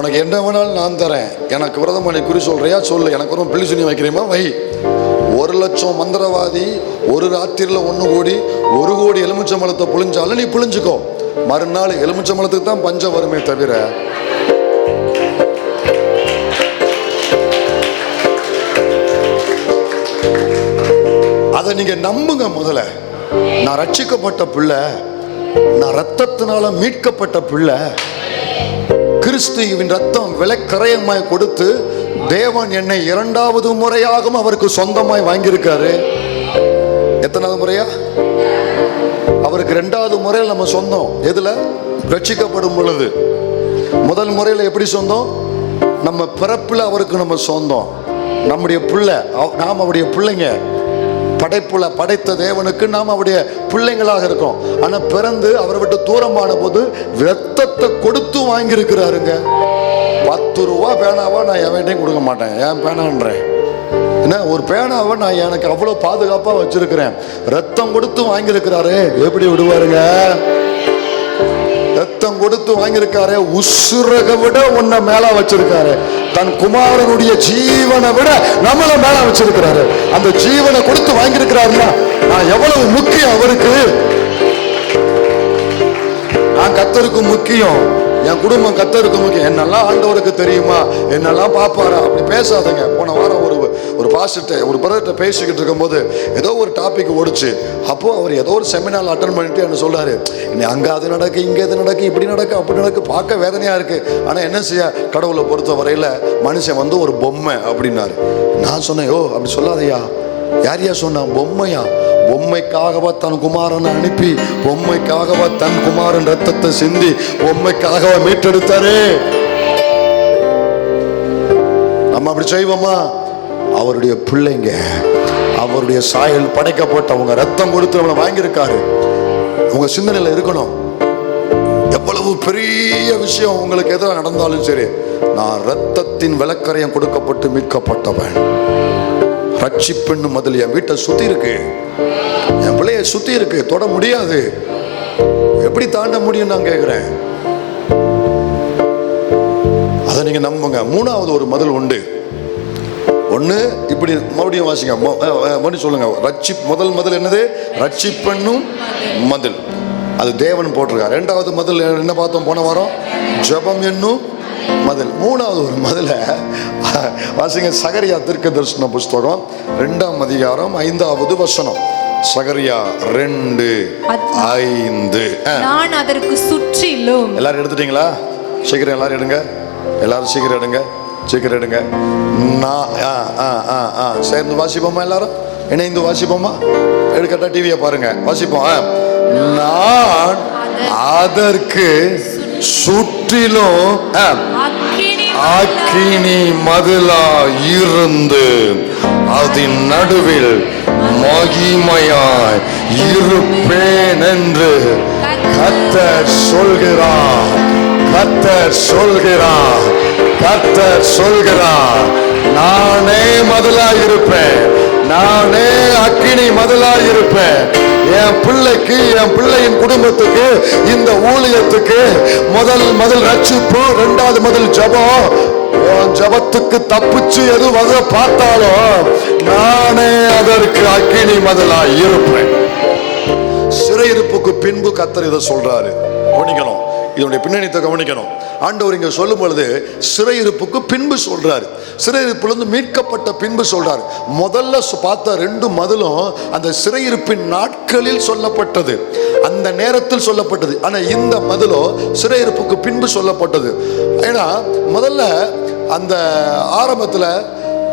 உனக்கு என்ன வேணாலும் நான் தரேன், எனக்கு விரதம் பண்ணி குறி சொல்றியா சொல்லு, எனக்கு ஒரு பிள்ளை சுனி வைக்கிறேமா வை. 1,00,000 மந்திரவாதி ஒரு ராத்திரியில் ஒன்று கூடி 1 கோடி எலுமிச்சம்பழத்தை புழிஞ்சாலும் நீ புழிஞ்சுக்கோ, மறுநாள் எலுமிச்சம்பழத்துக்கு தான் பஞ்சம் வருமே தவிர அதை நீங்க நம்புங்க. முதல்ல நான் ரட்சிக்கப்பட்ட பிள்ளை, நான் ரத்தத்தினால மீட்கப்பட்ட பிள்ளை, கிறிஸ்துவின் ரத்தம் விலைக்கரையமாய் கொடுத்து தேவன் என்னை 2வது முறையாகவும் அவருக்கு சொந்தமாய் வாங்கியிருக்காரு. எத்தனாவது முறையா? அவருக்கு 2வது முறையில் நம்ம சொந்தம். எதுல? ரட்சிக்கப்படும் பொழுது. முதல் முறையில் எப்படி சொந்தம்? நம்ம பிறப்புல அவருக்கு நம்ம சொந்தம், நம்முடைய பிள்ளை, நாம் அவருடைய பிள்ளைங்க. படைப்புல படைத்த தேவனுக்கு நாம் அவருடைய பிள்ளைங்களாக இருக்கோம். ஆனா பிறந்து அவரை விட்டு தூரமான போது ரத்தத்தை கொடுத்து வாங்கியிருக்கிறாருங்க. 10 ரூபா பேனாவா நான் எவன்டையும் கொடுக்க மாட்டேன். ஏன் பேனான்றேன் என்ன? ஒரு பேனாவை நான் எனக்கு அவ்வளவு பாதுகாப்பா வச்சிருக்கிறேன். ரத்தம் கொடுத்து வாங்கியிருக்கிறாரு, எப்படி விடுவாருங்க? ரத்தம் கொடுத்து வாங்கியிருக்காரு. உசுரக விட உன்னை மேல வச்சிருக்காரு. தன் குமாரனுடைய ஜீவனை விட நம்மள மேல வச்சிருக்கிறாரு. அந்த ஜீவனை கொடுத்து வாங்கியிருக்கிறாருன்னா நான் எவ்வளவு முக்கியம் அவருக்கு. நான் கர்த்தருக்கு முக்கியம், என் குடும்பம் கர்த்தருக்கு முக்கியம். என்னெல்லாம் ஆண்டவருக்கு தெரியுமா, என்னெல்லாம் பார்ப்பாரா? அப்படி பேசாதீங்க. போன வாரம் ஒரு பாஸ்டர்ட்ட ஒரு பிரதர்கிட்ட பேசிக்கிட்டு இருக்கும்போது ஏதோ ஒரு டாபிக் ஓடிச்சு. அப்போ அவர் ஏதோ ஒரு செமினார் அட்டன் பண்ணிட்டு என்ன சொல்றாரு, அங்க அது நடக்கு, இங்க இது நடக்கு, இப்படி நடக்கு, அப்படி நடக்கு, பார்க்க வேதனையா இருக்கு. ஆனா என்ன செய்ய, கடவுளை பொறுத்த வரையில மனுஷன் வந்து ஒரு பொம்மை அப்படின்னாரு. நான் சொன்னேன், ஓ அப்படி சொல்லாதையா. யாரையா சொன்னான்? பொம்மையா? பொம்மைக்காகவா தன் குமாரனை அனுப்பி, பொம்மைக்காகவா தன் குமாரன் ரத்தத்தை சிந்தி, பொம்மைக்காகவா மீட்டெடுத்தாரு. நம்ம அப்படி செய்வோமா? அவருடைய பிள்ளைங்க, அவருடைய சாயல் படைக்கப்பட்டவங்க, ரத்தம் கொடுத்து நம்மளை வாங்கியிருக்காரு. உங்க சிந்தனையில இருக்கணும், எவ்வளவு பெரிய விஷயம் உங்களுக்கு எதிராக நடந்தாலும் சரி, நான் ரத்தத்தின் விலக்கரையம் கொடுக்கப்பட்டு மீட்கப்பட்டவன். ரட்சிப்புன்னு முதல் என் வீட்டை சுத்தி இருக்கு, என் பிள்ளைய சுத்தி இருக்கு, தொட முடியாது. எப்படி தாண்ட முடியும் நான் கேட்கிறேன். அதை நீங்க நம்புங்க. 3வது ஒரு மதில் உண்டு. ஒண்ணு இப்படி மறுபடியும் வாசிங்க, மறுபடியும் சொல்லுங்க. முதல் மதில் என்னது? ரட்சிப்பென்னும் மதில். அது தேவன் போட்டிருக்கார். 2வது மதில் என்ன பார்த்தோம் போன வாரம்? ஜெபம் என்னும் மதில். 3வது ஒரு மதில வாசிங்க. சகரியா தீர்க்க தரிசன புஸ்தகம் 2ஆம் அதிகாரம் 5வது வசனம். சகரியா 2:5. நான் அதற்கு சுற்றிலும். எல்லாரும் எடுத்துட்டீங்களா? சீக்கிரம் எல்லாரும் எடுங்க, எல்லாரும் சீக்கிரம் எடுங்க, சீக்கிரம் எடுங்க. சேர்ந்து வாசிப்போமா? எல்லாரும் இணைந்து வாசிப்போமா? எடுக்கட்டா டிவியை பாருங்க, வாசிப்போம். நான் அதற்கு சுற்றிலும் அக்கினி மதிலா இருந்து அதன் நடுவில் மகிமையாய் இருப்பேன் என்று கர்த்தர் சொல்கிறார். கர்த்தர் சொல்கிறார். கர்த்தர் சொல்கிறார். நானே மதிலாய் இருப்பேன், நானே அக்கினி மதிலாய் இருப்பேன். என் பிள்ளைக்கு, என் பிள்ளையின் குடும்பத்துக்கு, இந்த ஊழியத்துக்கு முதல் ரட்சிப்பு, 2வது முதல் ஜபம். ஜபத்துக்கு தப்பிச்சு எது வர பார்த்தாலும் நானே அதற்கு அக்கினி மதிலாய் இருப்பேன். சிறையிருப்புக்கு பின்பு கர்த்தர் இதை சொல்றாரு. கவனிக்கணும், இதனுடைய பின்னணித்தை கவனிக்கணும். ஆண்டவர் இங்க சொல்லும் பொழுது சிறையிருப்புக்கு பின்பு சொல்றாரு. சிறையிருப்பிலிருந்து மீட்கப்பட்ட பின்பு சொல்றாரு. முதல்ல பார்த்த 2 மதிலும் அந்த சிறையிருப்பின் நாட்களில் சொல்லப்பட்டது, அந்த நேரத்தில் சொல்லப்பட்டது. ஆனா இந்த மதிலோ சிறையிருப்புக்கு பின்பு சொல்லப்பட்டது. ஏன்னா முதல்ல அந்த ஆரம்பத்துல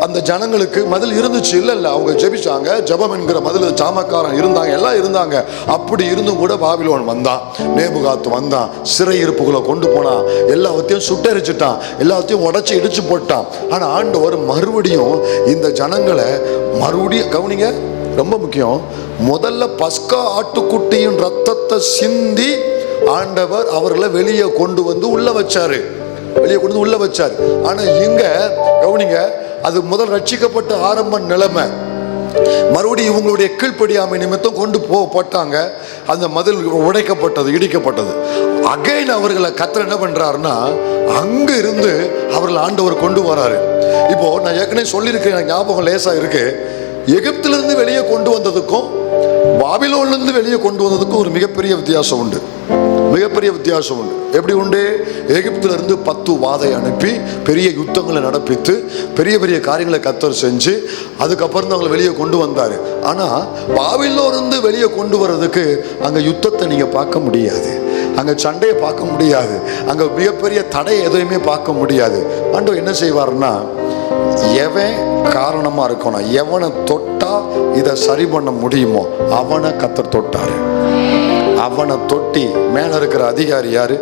அந்த ஜனங்களுக்கு மதில் இருந்துச்சு, இல்ல அவங்க ஜெபிச்சாங்க. ஜெபம் என்கிற மதில் சாமக்காரன் இருந்தாங்க, எல்லாம் இருந்தாங்க. அப்படி இருந்தும் கூட பாபிலோன் வந்தான், நேபுகாத்து வந்தான், சிறையிருப்புகளை கொண்டு போனான், எல்லாத்தையும் சுட்டரிச்சுட்டான், எல்லாத்தையும் உடைச்சு இடிச்சு போட்டான். ஆனா ஆண்டவர் மறுபடியும் இந்த ஜனங்களை மறுபடியும் கவனிங்க, ரொம்ப முக்கியம். முதல்ல பஸ்கா ஆட்டுக்குட்டியின் ரத்தத்தை சிந்தி ஆண்டவர் அவர்களை வெளியே கொண்டு வந்து உள்ள வச்சாரு, வெளியே கொண்டு உள்ள வச்சாரு. ஆனா இங்க கவனிங்க, அது முதல் ரட்சிக்கப்பட்ட ஆரம்ப நிலைமை. மறுபடியும் இவங்களுடைய கீழ்ப்படியாமை நிமித்தம் கொண்டு போட்டாங்க. அந்த மதில் உடைக்கப்பட்டது, இடிக்கப்பட்டது. அகைன் அவர்களை கர்த்தர் என்ன பண்றாருன்னா அங்க இருந்து அவர்கள் ஆண்டவர் கொண்டு வராரு. இப்போ நான் ஏற்கனவே சொல்லியிருக்கேன், எனக்கு ஞாபகம் லேசா இருக்கு. எகிப்திலிருந்து வெளியே கொண்டு வந்ததுக்கும் பாபிலோன்ல இருந்து வெளியே கொண்டு வந்ததுக்கும் ஒரு மிகப்பெரிய வித்தியாசம் உண்டு. மிகப்பெரிய வித்தியாசம் உண்டு. எப்படி உண்டு? எகிப்துல இருந்து 10 வாதை அனுப்பி பெரிய யுத்தங்களை நடப்பித்து பெரிய பெரிய காரியங்களை கர்த்தர் செஞ்சு அதுக்கப்புறம் தான் அவங்களை வெளியே கொண்டு வந்தாரு. ஆனா பாபிலோன்ல இருந்து வெளியே கொண்டு வர்றதுக்கு அங்க யுத்தத்தை நீங்க பார்க்க முடியாது, அங்க சண்டையை பார்க்க முடியாது, அங்க மிகப்பெரிய தடை எதையுமே பார்க்க முடியாது. ஆண்டவர் என்ன செய்வாருன்னா, எவன் காரணமா இருக்கணும், எவனை தொட்டா இதை சரி பண்ண முடியுமோ அவனை கர்த்தர் தொட்டாரு. அவனை தொட்டி மேல இருக்கிற அதிகாரி யாரு,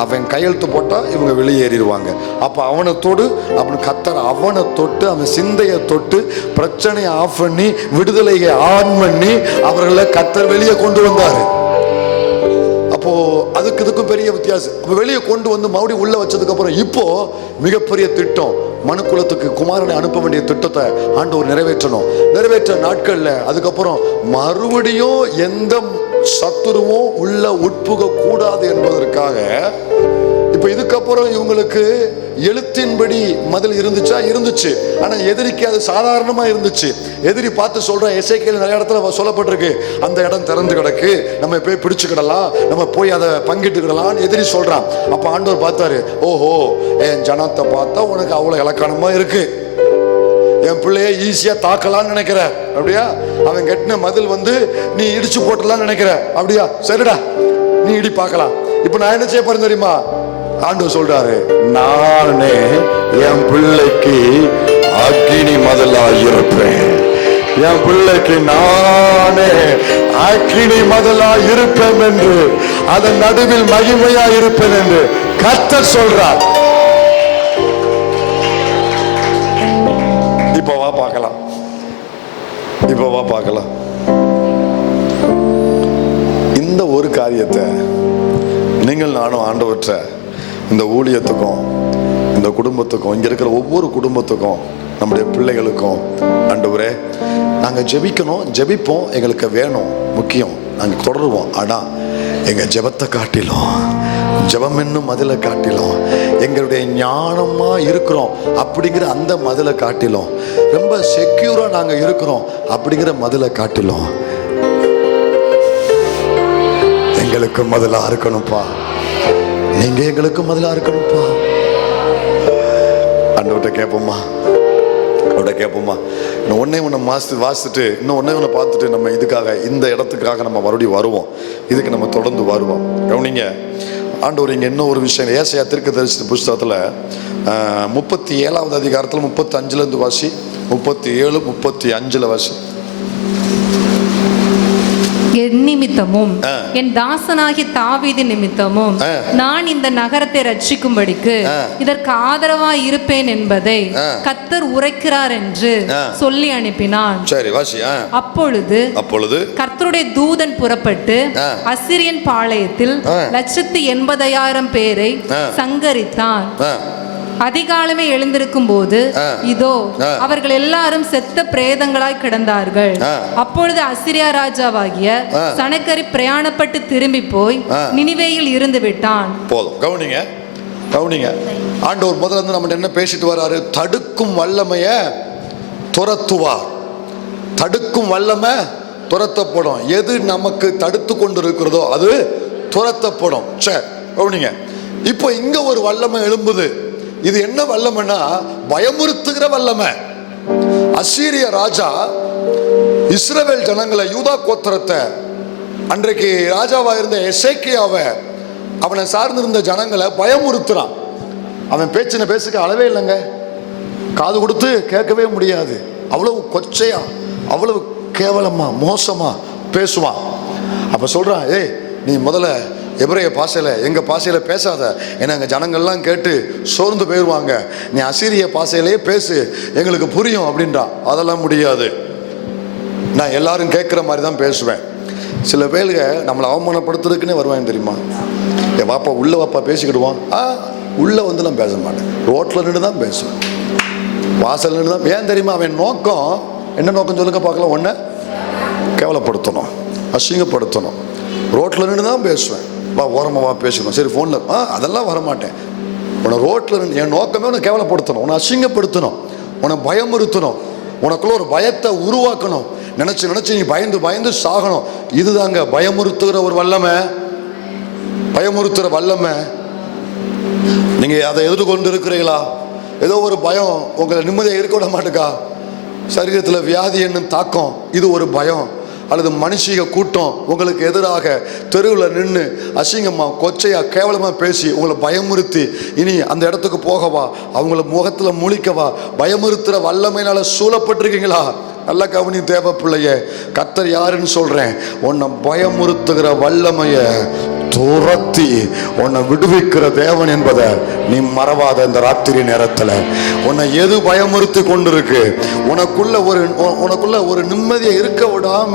அவன் கையெழுத்து போட்டா இவங்க வெளியேறிடுவாங்க. அப்ப அவனை தொடு அப்படின்னு கர்த்தர் அவனை தொட்டு அவன் சிந்தையை தொட்டு பிரச்சனையை ஆஃப் பண்ணி விடுதலையை ஆன் பண்ணி அவர்களை கர்த்தர் வெளியே கொண்டு வந்தாரு. அப்போ அதுக்கு இதுக்கும் பெரிய வித்தியாசம். அப்போ வெளியே கொண்டு வந்து மறுபடியும் உள்ள வச்சதுக்கு அப்புறம் இப்போ மிகப்பெரிய திட்டம், மனுக்குலத்துக்கு குமாரனை அனுப்ப வேண்டிய திட்டத்தை ஆண்டவர் நிறைவேற்றணும். நிறைவேற்ற நாட்கள்ல அதுக்கப்புறம் மறுபடியும் எந்த சத்துருவும் உள்ள உட்புக கூடாது என்பதற்காக இப்ப இதுக்கப்புறம் இவங்களுக்கு எழுத்தின்படி மதில் இருந்துச்சா? இருந்துச்சு. ஆனா எதிரிக்கு அது சாதாரணமா இருந்துச்சு. எதிரி பார்த்து சொல்றேன், எசேக்கியேல் நிறைய இடத்துல சொல்லப்பட்டிருக்கு, அந்த இடம் திறந்து கிடக்கு, நம்ம போய் பிடிச்சுக்கிடலாம், நம்ம போய் அதை பங்கிட்டுக்கிடலாம் எதிரி சொல்றான். அப்ப ஆண்டவர் பார்த்தாரு, ஓஹோ என் ஜனத்தை பார்த்தா உனக்கு அவ்வளவு இலக்கணமா இருக்கு, என் பிள்ளைய ஈஸியா தாக்கலாம்னு நினைக்கிற, அப்படியா? அவன் கட்டின மதில் நீ இடிச்சு போட்டலாம்னு நினைக்கிற, அப்படியா? சரிடா, நீ இடி பார்க்கலாம். இப்ப நான் என்ன செய்ய போறேன் தெரியுமா? ஆண்டவர் சொல்றாரு, நானே என் பிள்ளைக்கு அக்கினி மதிலா இருப்பேன், என் பிள்ளைக்கு நானே அக்கினி மதிலா இருப்பேன் என்று, அதன் நடுவில் மகிமையா இருப்பேன் என்று கர்த்தர் சொல்றார். இப்ப வா பார்க்கலாம், இப்ப வா பார்க்கலாம். இந்த ஒரு காரியத்தை நீங்கள் நானும் ஆண்டவற்ற இந்த ஊழியத்துக்கும் இந்த குடும்பத்துக்கும் இங்க இருக்கிற ஒவ்வொரு குடும்பத்துக்கும் நம்முடைய பிள்ளைகளுக்கும், ஆண்டவரே நாங்கள் ஜெபிக்கணும், ஜெபிப்போம், எங்களுக்கு வேணும், முக்கியம், நாங்கள் தொடருவோம். ஆனால் எங்கள் ஜெபத்தை காட்டிலும், ஜெபம் என்னும் மதிலை காட்டிலும், எங்களுடைய ஞானமா இருக்கிறோம் அப்படிங்கிற அந்த மதிலை காட்டிலும், ரொம்ப செக்யூரா நாங்க இருக்கிறோம் அப்படிங்கிற மதிலை காட்டிலும் எங்களுக்கு முதலா இருக்கணும்ப்பா, நீங்க எங்களுக்கு முதலா இருக்கணும்ப்பா. அண்ணோட்ட கேட்போமா, அவட கேட்போமா. இன்னும் ஒன்னே ஒன்று வாசிச்சுட்டு இன்னும் ஒன்னே ஒன்று பார்த்துட்டு நம்ம இதுக்காக இந்த இடத்துக்காக நம்ம மறுபடியும் வருவோம். இதுக்கு நம்ம தொடர்ந்து வருவோம். கவனிங்க, ஆண்டவர் இங்கே இன்னும் ஒரு விஷயம், ஏசாயா தீர்க்கதரிசி புஸ்தகத்தில் 37வது அதிகாரத்தில் 35லேருந்து வாசி, 37, 35 வாசி. என் நிமித்தமும் என் தாசனாகிய தாவீது நிமித்தமும் நான் இந்த நகரத்தை ரட்சிக்கும்படிக்கு இதற்கு ஆதரவாய் இருப்பேன் என்பதை கர்த்தர் உரைக்கிறார் என்று சொல்லி அனுப்பினான். சரி வாசி. அப்பொழுது கர்த்தருடைய தூதன் புறப்பட்டு அசிரியன் பாளையத்தில் 180,000 பேரை சங்கரித்தான். அதிகாலமே எழுந்திருக்கும் போது இதோ அவர்கள் எல்லாரும் செத்த பிரேதங்களாய் கிடந்தார்கள். அப்பொழுது அசிரியா ராஜாவாகிய சனகரிப் பிரயாணப்பட்டு திரும்பி போய் நினிவேயில் இருந்து விட்டான். போதும், கவனிங்க கவனிங்க. ஆண்டவர் முதல்ல நம்ம என்ன பேசிட்டு வராரு? தடுக்கும் வல்லமைய துரத்துவார். தடுக்கும் வல்லமை துரத்தப்படும். எது நமக்கு தடுத்து கொண்டு இருக்கிறதோ அது துரத்தப்படும். சரி கவனிங்க. இப்போ இங்க ஒரு வல்லமை எழும்புது. இது என்ன வல்லமைன்னா பயமுறுத்துகிற வல்லமை. அசீரிய ராஜா இஸ்ரவேல் ஜனங்களை, யூதா கோத்திரத்தை, அன்றைக்கு ராஜாவா இருந்த எசேக்கியாவை, அவனை சார்ந்திருந்த ஜனங்களை பயமுறுத்துறான். அவன் பேச்சின பேசுக்கு அளவே இல்லைங்க, காது கொடுத்து கேட்கவே முடியாது. அவ்வளவு கொச்சையா, அவ்வளவு கேவலமா, மோசமா பேசுவான். அப்ப சொல்றான், ஏய் நீ முதல்ல எபிரேய பாஷையில, எங்க பாஷையில பேசாத, ஏன்னா எங்க ஜனங்கள்லாம் கேட்டு சோர்ந்து போயிடுவாங்க. நீ அசீரிய பாஷையிலேயே பேசு, எங்களுக்கு புரியும் அப்படின்றான். அதெல்லாம் முடியாது, நான் எல்லாரும் கேட்குற மாதிரி தான் பேசுவேன். சில பேருங்க நம்மளை அவமானப்படுத்துறதுக்குன்னே வருவாங்க தெரியுமா? என் வாப்பா உள்ள வாப்பா பேசிக்கிடுவான். உள்ள வந்து நான் பேச மாட்டேன், ரோட்ல நின்று தான் பேசுவேன், வாசல் நின்று தான். ஏன் தெரியுமா? அவன் நோக்கம் என்ன நோக்கம் சொல்லுங்க பார்க்கலாம். ஒன்று கேவலப்படுத்தணும், அசிங்கப்படுத்தணும். ரோட்டில் நின்று தான் பேசுவேன், வா ஓரமாக வா பேசணும். சரி ஃபோனில் அதெல்லாம் வரமாட்டேன். உன்னை ரோட்டில் நின்று என் நோக்கமே உன்னை கேவலப்படுத்தணும், உன்னை அசிங்கப்படுத்தணும், உன்னை பயமுறுத்தணும், உனக்குள்ள ஒரு பயத்தை உருவாக்கணும். நினச்சி நீ பயந்து சாகணும். இதுதாங்க பயமுறுத்துகிற ஒரு வல்லமை, பயமுறுத்துகிற வல்லமை. நீங்கள் அதை எதிர்கொண்டு இருக்கிறீங்களா? ஏதோ ஒரு பயம் உங்களை நிம்மதியாக இருக்க விட மாட்டேக்கா? சரீரத்தில் வியாதி என்னும் தாக்கம், இது ஒரு பயம். அல்லது மனுஷிக கூட்டம் உங்களுக்கு எதிராக தெருவில் நின்று அசிங்கமாக கொச்சையாக கேவலமாக பேசி உங்களை பயமுறுத்தி இனி அந்த இடத்துக்கு போகவா, அவங்கள முகத்தில் முழிக்கவா பயமுறுத்துகிற வல்லமையினால் சூழப்பட்டிருக்கீங்களா? நல்ல கவனி தேவ பிள்ளைய, கர்த்தர் யாருன்னு சொல்கிறேன். உன்னை பயமுறுத்துகிற வல்லமையை துரத்தி உன்னை விடுவிக்கிற தேவன் என்பதை நீ மறவாத. இந்த ராத்திரி நேரத்தில் உன்னை எது பயமுறுத்தி கொண்டிருக்கு, உனக்குள்ள ஒரு நிம்மதியை இருக்க விடாம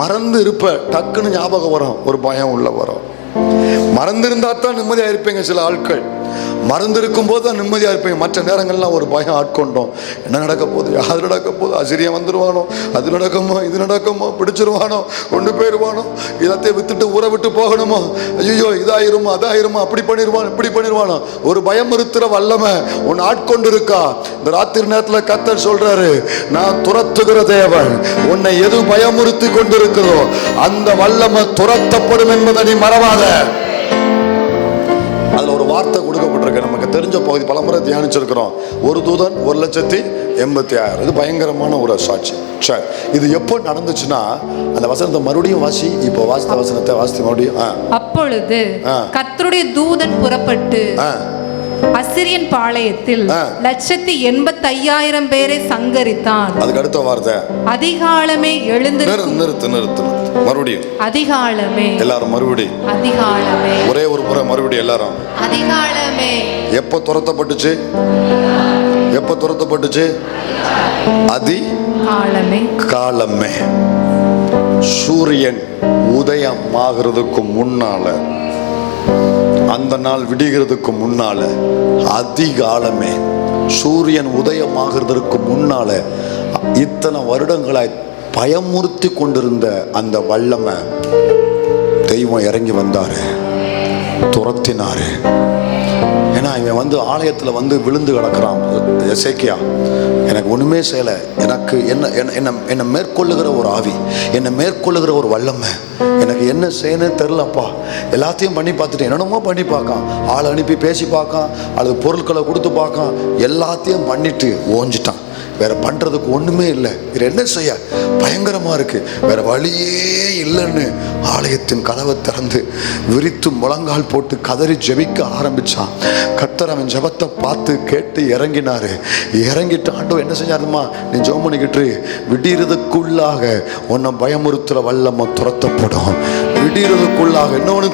மறந்து இருப்ப, டக்குன்னு ஞாபகம் வரும், ஒரு பயம் உள்ள வரும். மறந்திருந்தா தான் நிம்மதியாக இருப்பீங்க. சில ஆட்கள் மறந்திருக்கும் போது தான் நிம்மதியாக இருப்பீங்க. மற்ற நேரங்கள்லாம் ஒரு பயம் ஆட்கொண்டோம். என்ன நடக்க போகுது, யார் நடக்க போகுது, அசிரியம் வந்துடுவானோ, அது நடக்குமோ, இது நடக்குமோ, பிடிச்சிருவானோ, கொண்டு போயிடுவானோ, இதத்தை வித்துட்டு ஊரை விட்டு போகணுமோ, ஐயோ இதாயிருமோ அதாயிருமோ, அப்படி பண்ணிடுவானோ இப்படி பண்ணிடுவானோ, ஒரு பயமுறுத்துற வல்லமை உன் ஆட்கொண்டு இருக்கா? இந்த ராத்திரி நேரத்தில் கர்த்தர் சொல்றாரு, நான் துரத்துகிற தேவன். உன்னை எது பயமுறுத்தி கொண்டிருக்கிறதோ அந்த வல்லமை துரத்தப்படும் என்பதை நீ மறவாத. அதுல ஒரு வார்த்தை கொடுக்கப்பட்டிருக்கு, நமக்கு தெரிஞ்ச பகுதி, பலமுறை தியானிச்சிருக்கிறோம். ஒரு தூதன் 1,86,000. இது பயங்கரமான ஒரு சாட்சி. சரி, இது எப்போ நடந்துச்சுன்னா, அந்த வசனத்தை மறுபடியும் வாசி. இப்போ வாசித்த வசனத்தை வாசி மறுபடியும். அப்பொழுது கர்த்தருடைய தூதன் புறப்பட்டு அசிரியன் பாளையத்தில் 1,85,000 பேரை சங்கரித்தான். அதுக்கு அடுத்த வார்த்தை, அதிகாலமே எழுந்து. நிறுத்து மறுபடியும். அதிகாலமே, எல்லாரும் மறுபடியும். அதிகாலமே, ஒரே ஒரு முறை மறுபடியும் எல்லாரும். அதிகாலமே. எப்போ துரத்தப்பட்டுச்சு? காலமே. சூரியன் உதயமாகிறதுக்கு முன்னால, அந்த நாள் விடுகிறதுக்கு முன்னால, அதிகாலமே, சூரியன் உதயமாகிறதுக்கு முன்னால, இத்தனை வருடங்களாய் பயமுறுத்தி கொண்டிருந்த அந்த வல்லமை தெய்வம் இறங்கி வந்தாரு, துரத்தினாரு. ஏன்னா இவன் வந்து ஆலயத்தில் விழுந்து கிடக்கிறான். எசேக்கியா, எனக்கு ஒன்றுமே செய்யலை, எனக்கு என்ன மேற்கொள்ளுகிற ஒரு ஆவி, என்னை மேற்கொள்ளுகிற ஒரு வல்லமை, எனக்கு என்ன செய்யணும்னு தெரிலப்பா. எல்லாத்தையும் பண்ணி பார்த்துட்டேன், என்னென்னமோ பண்ணி பார்க்கான், ஆளை அனுப்பி பேசி பார்க்கான், அல்லது பொருட்களை கொடுத்து பார்க்கான், எல்லாத்தையும் பண்ணிட்டு ஓஞ்சிட்டான். வேற பண்றதுக்கு ஒண்ணுமே இல்லை. இது என்ன செய்ய பயங்கரமா இருக்கு, வேற வழியே இல்லைன்னு ஆலயத்தின் கதவை திறந்து விரித்து முழங்கால் போட்டு கதறி ஜெபிக்க ஆரம்பிச்சான். கர்த்தர் அவன் ஜெபத்தை பார்த்து கேட்டு இறங்கினாரு. இறங்கிட்டு ஆண்டவர் என்ன செஞ்சாருமா, நீ ஜெபம் பண்ணிக்கிட்டு விடியறதுக்குள்ளாக உன்னை பயமுறுத்துற வல்லமை துரத்தப்படும். விடியறதுக்குள்ளாக இன்னொன்னு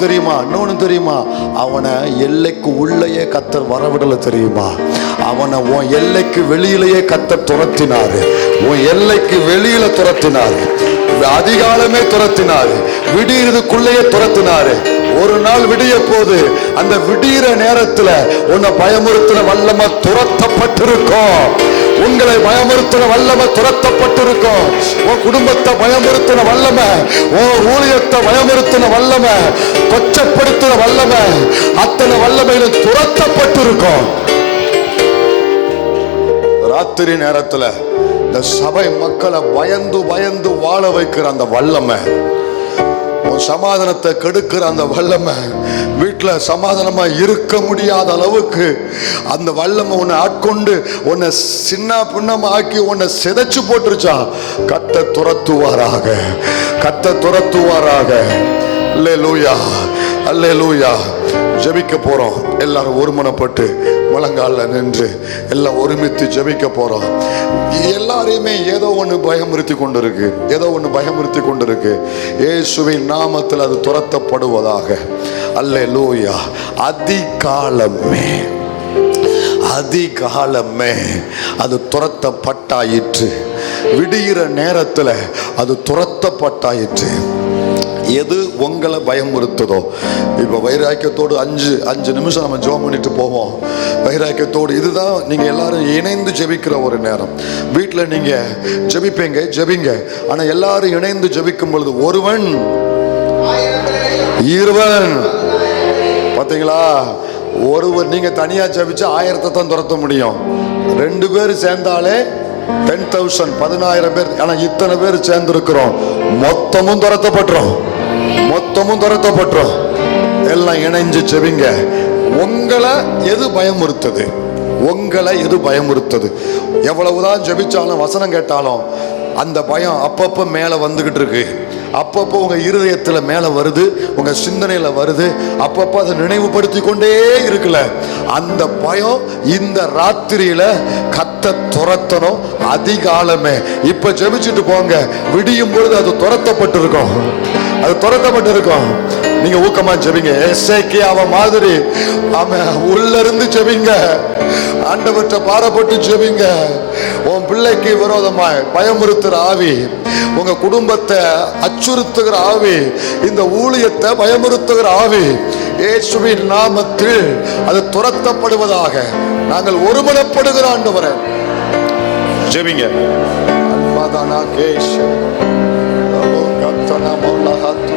தெரியுமா, அவனை எல்லைக்கு உள்ளேயே கர்த்தர் வரவிடலை தெரியுமா? அவனை உன் எல்லைக்கு வெளியிலேயே கர்த்தர் துரத்தினாரு. உன் எல்லைக்கு வெளியில துரத்தினாரு, அதிகாலமே துரத்தினாரு, விடியறதுக்குள்ளேயே துரத்தினாரு. ஒரு நாள் விடிய போது, அந்த விடிகிற நேரத்துல உன்னை பயமுறுத்தின வல்லமை துரத்தப்பட்டிருக்கும். உங்களை பயமுறுத்தின வல்லமை துரத்தப்பட்டிருக்கும். உன் குடும்பத்தை பயமுறுத்தின வல்லமை, உன் ஊழியத்தை பயமுறுத்தின வல்லமை, கொச்சப்படுத்தின வல்லமை, அத்தனை வல்லமையில துரத்தப்பட்டிருக்கும். ராத்திரி நேரத்துல இந்த சபை மக்களை பயந்து வாழ வைக்கிற அந்த வல்லமை, சமாதானத்தை கெடுக்கிற அந்த வல்லமை, வீட்டில் சமாதானமா இருக்க முடியாத அளவுக்கு அந்த வல்லமை உன்னை ஆட்கொண்டு உன்னை சின்ன பின்னமா ஆக்கி உன்னை சிதைச்சு போட்டுருச்சா? கர்த்தர் துரத்துவாராக. அல்லேலூயா, அல்லேலூயா. ஜெபிக்க போறோம். எல்லாரும் ஒருமனப்பட்டு முழங்கால நின்று எல்லாம் ஒருமித்து ஜெபிக்க போறோம். எல்லாரையுமே ஏதோ ஒன்று பயமுறுத்தி கொண்டிருக்கு. இயேசுவின் நாமத்தில் அது துரத்தப்படுவதாக. அல்லேலூயா. அதிகாலமே அது துரத்தப்பட்டாயிற்று. விடுகிற நேரத்தில் அது துரத்தப்பட்டாயிற்று. எது உங்களை பயமுறுத்துதோ, இப்போ வைராக்கியத்தோடு 5 நிமிஷம் நம்ம ஜெபம் பண்ணிட்டு போவோம். வைராக்கியத்தோடு. இதுதான் நீங்க எல்லாரும் இணைந்து ஜெபிக்கிற ஒரு நேரம். வீட்டில் நீங்க ஜெபிப்பீங்க, ஜெபிங்க. ஆனா எல்லாரும் இணைந்து ஜெபிக்கும் பொழுது ஒருவன் இருவன், பாத்தீங்களா? ஒருவர் நீங்க தனியா ஜெபிச்சா 1000 தான் துரத்த முடியும். 2 பேர் சேர்ந்தாலே 10,000, 10,000 பேர். ஆனா இத்தனை பேர் சேர்ந்து இருக்கிறோம், மொத்தமும் துரத்தப்பட்டுரும், மொத்தமும் துரத்தப்பட்டுரும். எல்லாம் இணைஞ்சு செவிங்க. உங்களை எது பயமுறுத்தது? உங்களை எது பயமுறுத்தது? எவ்வளவுதான் ஜெபிச்சாலும் வசனம் கேட்டாலும் அந்த பயம் அப்பப்போ மேலே வந்துகிட்டு இருக்கு. அப்பப்போ உங்க இருதயத்துல மேல வருது, உங்க சிந்தனையில வருது. அப்பப்போ அதை நினைவுபடுத்தி கொண்டே இருக்குல்ல. அந்த பயம் இந்த ராத்திரியில கத்த துரத்தணும். அதிகாலமே இப்ப ஜெபிச்சுட்டு போங்க, விடியும் பொழுது அது துரத்தப்பட்டிருக்கும், அது துரத்தப்பட்டிருக்கும். நீங்க ஊக்கமா ஜெபிங்க, எசேக்கியாவை மாதிரி. ஆமா, உள்ள இருந்து ஜெபிங்க, ஆண்டவற்றை பாரப்பட்டு ஜெபிங்க. உன் பிள்ளைக்கு விரோதமாய் பயமுறுத்துற ஆவி, உங்க குடும்பத்தை அச்சுறுத்துகிற ஆவி, இந்த ஊழியத்தை பயமுறுத்துகிற ஆவி, இயேசுவின் நாமத்தில் அது துரத்தப்படுவதாக. நாங்கள் ஒருமனப்படுகிற ஆண்டவரே ஜெபிங்க. அல்மாதானா cash ரபோ கத்தனா மௌலஹத்து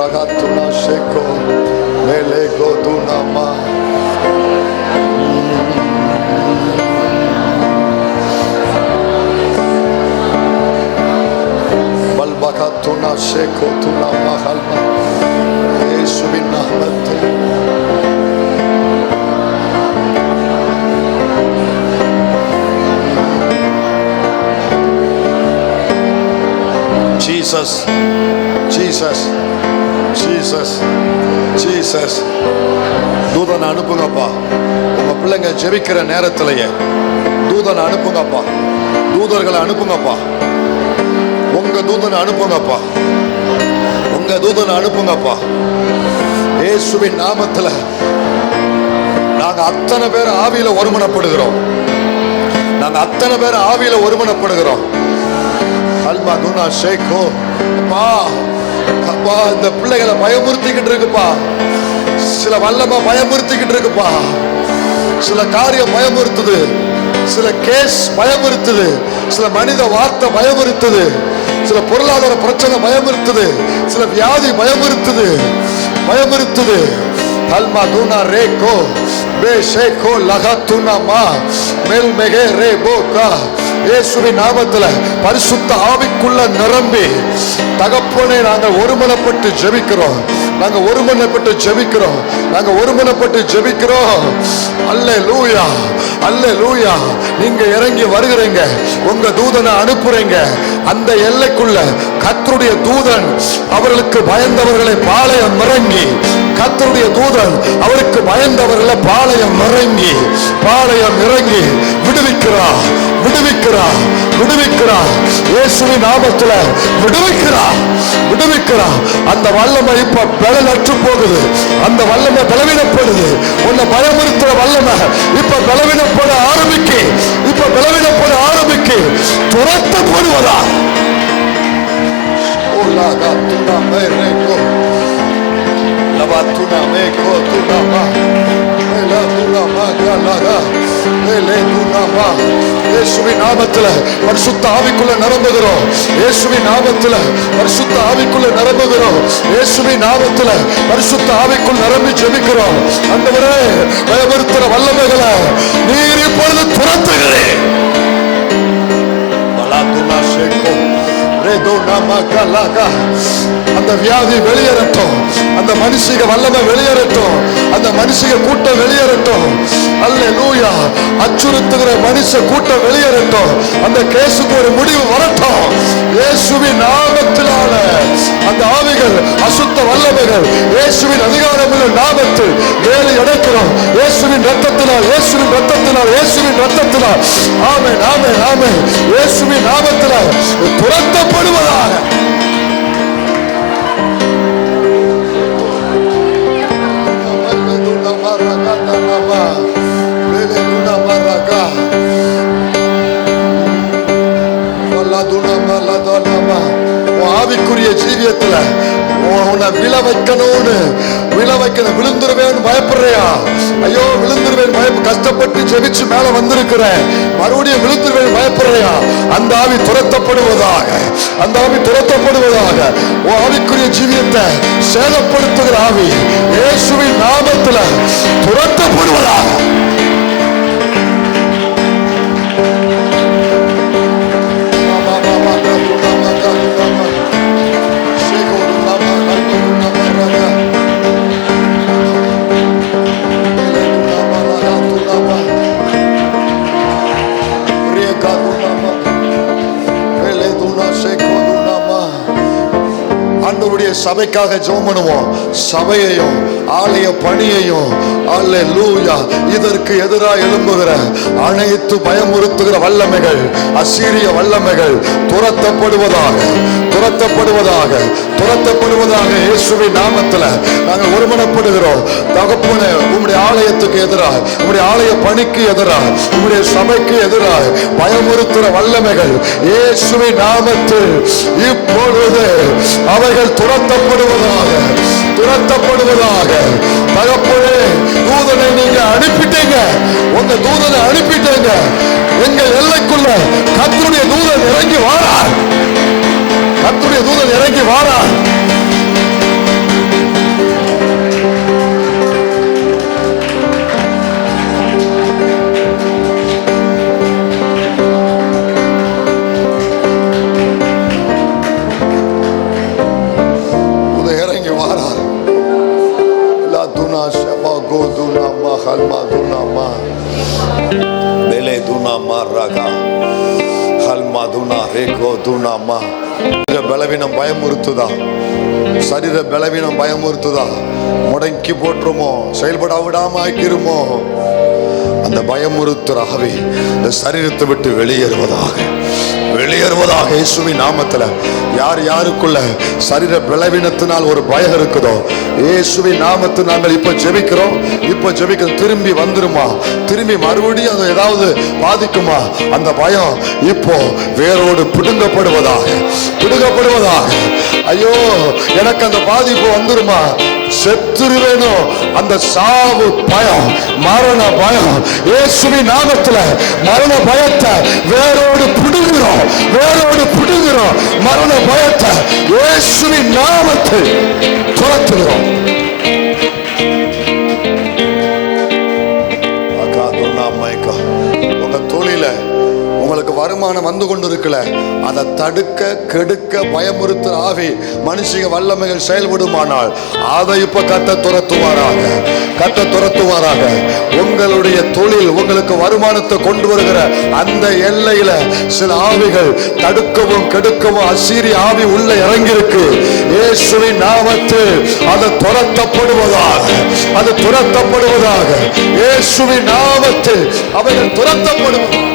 ragatuna sheko melego dunama balbakatuna sheko tunama halma Yeshuvin nahmete Jesus, Jesus, Jesus, Jesus. தூதனை அனுப்புங்கப்பா. உங்க பிள்ளைங்க ஜெபிக்கிற நேரத்திலேயே தூதனை அனுப்புங்கப்பா. தூதர்களை அனுப்புங்கப்பா. உங்க தூதனை அனுப்புங்கப்பா. உங்க தூதனை அனுப்புங்கப்பா. இயேசுவின் நாமத்துல நாங்க அத்தனை பேர் ஆவியில ஒருமனப்படுகிறோம். நாங்க அத்தனை பேர் ஆவியில ஒருமனப்படுகிறோம். அல்மா துனா ஷேகோ அப்பா, அப்பா, இந்த பிள்ளைகளை பயமுறுத்திக்கிட்டு இருக்குப்பா. சில வல்லமா பயமுறுத்திக்கிட்டு இருக்குப்பா. சில காரியம் பயமுறுத்துது, சில கேஸ் பயமுறுத்துது, சில மனித வார்த்தை பயமுறுத்துது, சில பொருளாதார பிரச்சனை பயமுறுத்துது, சில வியாதி பயமுறுத்துது, பயமுறுத்துது. அல்மா துனா ரேகோ பே ஷேகோ லகத்துனா மா மெல் மெகே ரே போகா. இயேசுவின் நாமத்துல பரிசுத்த ஆவிக்குள்ள நிரம்பி தகப்பனே நாங்கள் ஒருமனப்பட்டு ஜெபிக்கிறோம். நாங்க ஒருமனப்பட்டு ஜெபிக்கிறோம். நாங்க ஒருமனப்பட்டு ஜெபிக்கிறோம். அல்லேலூயா, அல்லேலூயா. நீங்க இறங்கி வருகிறீங்க, உங்க தூதனை அனுப்புறீங்க. அந்த எல்லைக்குள்ள கர்த்தருடைய தூதன் அவர்களுக்கு பயந்தவர்களை பாளையம் இறங்கி, கர்த்தருடைய தூதன் அவருக்கு பயந்தவர்களை பாளையம் இறங்கி, பாளையம் இறங்கி விடுவிக்கிறா, விடுவிக்கிறா, விடுவிக்கிறா. இயேசுவின் நாமத்துல விடுவிக்கிறா, விடுவிக்கிறா. அந்த வல்லமை இப்ப பலனற்று போகுது. அந்த வல்லமை பலவீனப்படுது. உன்னை பயமுறுத்துற வல்லமை இப்ப பலவீனப்பட ஆரம்பிக்கு, இப்ப பலவீனப்பட ஆரம்பிக்கு. துரத்தப்படுவதா இயேசுவின் நாமத்துல பரிசுத்த ஆவிக்குள்ள நிரம்புகிறோம். இயேசுவின் நாமத்துல பரிசுத்த ஆவிக்குள்ள நிரம்புகிறோம். இயேசுவின் நாமத்துல பரிசுத்த ஆவிக்குள் நிரம்பி ஜெபிக்கிறோம். ஆண்டவரே, பயமுறுத்துற வல்லமைகளை நீர் இப்பொழுது துரத்துகிறேன். அந்த வியாதி வெளியேறட்டும், அந்த மனுஷிக வல்லமை வெளியேறட்டும், அந்த மனுஷிக கூட்டம் வெளியேறட்டும். அல்லேலூயா. அச்சுறுத்துகிற மனுஷ கூட்டம் வெளியேறட்டும். அந்த கேசுக்கு ஒரு முடிவு வரட்டும். இயேசுவின் நாமத்தினால அந்த ஆவிகள், அசுத்த வல்லமைகள் இயேசுவின் அதிகாரமுள்ள நாமத்தில் வேலை அடைக்கிறோம். இயேசுவின் ரத்தத்தினால், இயேசுவின் ரத்தத்தினால், இயேசுவின் ரத்தத்தினால். ஆமென், ஆமென், ஆமென். இயேசுவின் நாமத்தினால் துரத்தப்படுவதாக. Duna ஆவிக்குரிய ஜீவியத்துல உன்னை விழ வைக்கணும்னு விழுந்துருவேன்னு பயப்படுறியா? ஐயோ விழுந்துருவேன் கஷ்டப்பட்டு ஜெபிச்சு மேல வந்திருக்கிறேன், மறுபடியும் விழுந்துருவேன் பயப்படுறியா? அந்த ஆவி துரத்தப்படுவதாக, அந்த ஆவி துரத்தப்படுவதாக. உன் ஆவிக்குரிய ஜீவியத்தை சேதப்படுத்துகிற ஆவி இயேசுவின் நாமத்துல துரத்தப்படுவதாக. ஆண்டவருடைய சபைக்காக ஜெபம் பண்ணுவோம். சபையையும் ஆலய பணியையும் அல்லேலூயா இதற்கு எதிராக எழும்புகிற அனைத்து பயமுறுத்துகிற வல்லமைகள், அசீரிய வல்லமைகள் துரத்தப்படுவதாக, துரத்தப்படுவதாக, துரத்தப்படுவதாக. இயேசுவின் நாமத்துல நாங்கள் ஒருமனப்படுகிறோம். தகப்பனே, உம்முடைய ஆலயத்துக்கு எதிராக, உம்முடைய ஆலய பணிக்கு எதிராக, உம்முடைய சபைக்கு எதிராக பயமுறுத்துகிற வல்லமைகள் இயேசுவின் நாமத்தில் இப்பொழுது அவைகள் துரத்தப்படுவதாக, துரத்தப்படுவதாக. தகப்பனே, தூதனை நீங்க அனுப்பிட்டீங்க, உங்க தூதனை அனுப்பிட்டீங்க. எங்க எல்லைக்குள்ள கர்த்தருடைய தூதன் இறங்கி வாரார், கர்த்தருடைய தூதன் இறங்கி வாரார். பலவீனம் பயமுறுத்துதா? சரீர பலவீனம் பயமுறுத்துதா? முடங்கி போட்டுருமோ? செயல்பட விடாம ஆக்கிருமோ? அந்த பயமுறுத்துற ஆவி இந்த சரீரத்தை விட்டு வெளியேறுவதாக, வெளியேறுவதாக இயேசுவின் நாமத்துல. யார் யாருக்குள்ள சரீர பலவீனத்தினால் ஒரு பயம் இருக்குதோ, இயேசுவின் நாமத்தில் நாங்கள் இப்ப ஜெபிக்கிறோம், இப்ப ஜெபிக்கிறோம். திரும்பி வந்துருமா? திரும்பி மறுபடியும் அது ஏதாவது பாதிக்குமா? அந்த பயம் இப்போ வேரோடு பிடுங்கப்படுவதாக, பிடுங்கப்படுவதாக. ஐயோ, எனக்கு அந்த பாதிப்பு வந்துருமா? செத்துருவேனோ அந்த சாவு பயம், மரண பயம் இயேசுவின் நாமத்துல மரண பயத்தை வேரோடு பிடுங்குறோம், வேரோடு பிடுங்குறோம். மரண பயத்தை இயேசுவின் நாமத்தில் துரத்துகிறோம். உங்க தொழில உங்களுக்கு வருமானம் வந்து கொண்டு இருக்கல, அதை தடுக்க கெடுக்க பயமுறுத்துற ஆவி மனுஷங்க வல்லமைகள் செயல்படுமானால் அதை இப்ப கத்த துரத்துவாராக, கத்த துரத்துவாராக. உங்களுடைய தொழில் உங்களுக்கு வருமானத்தை கொண்டு வருகிற அந்த எல்லையில சில ஆவிகள் தடுக்கவும் கெடுக்கவும் அசீரிய ஆவி உள்ள இறங்கியிருக்கு. இயேசுவின் நாமத்தில் அது துரத்தப்படுவதாக, அது துரத்தப்படுவதாக. இயேசுவின் நாமத்தில் அவைகள் துரத்தப்படுவதாக.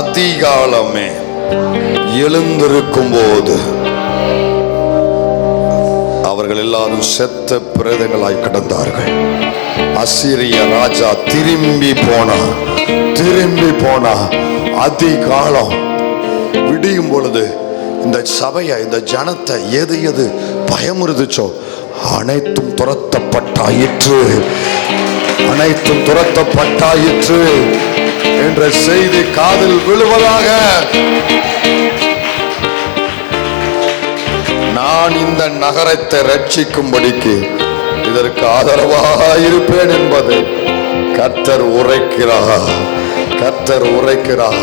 அதிகாலமே எழுந்திருக்கும் போது அவர்கள் எல்லாரும் செத்த பிரேதங்களாய் கிடந்தார்கள். அசீரிய ராஜா திரும்பி போனா அதிகாலம் விடியும் பொழுது இந்த சபையை, இந்த ஜனத்தை எது எது பயமுறுத்துச்சோ அனைத்தும் துரத்தப்பட்டாயிற்று, அனைத்தும் துரத்தப்பட்டாயிற்று என்ற செய்தி காதில் விழுவதாக. நான் இந்த நகரத்தை ரட்சிக்கும்படிக்கு இதற்கு ஆதரவாக இருப்பேன் என்பது கர்த்தர் உரைக்கிறார், கர்த்தர் உரைக்கிறார்.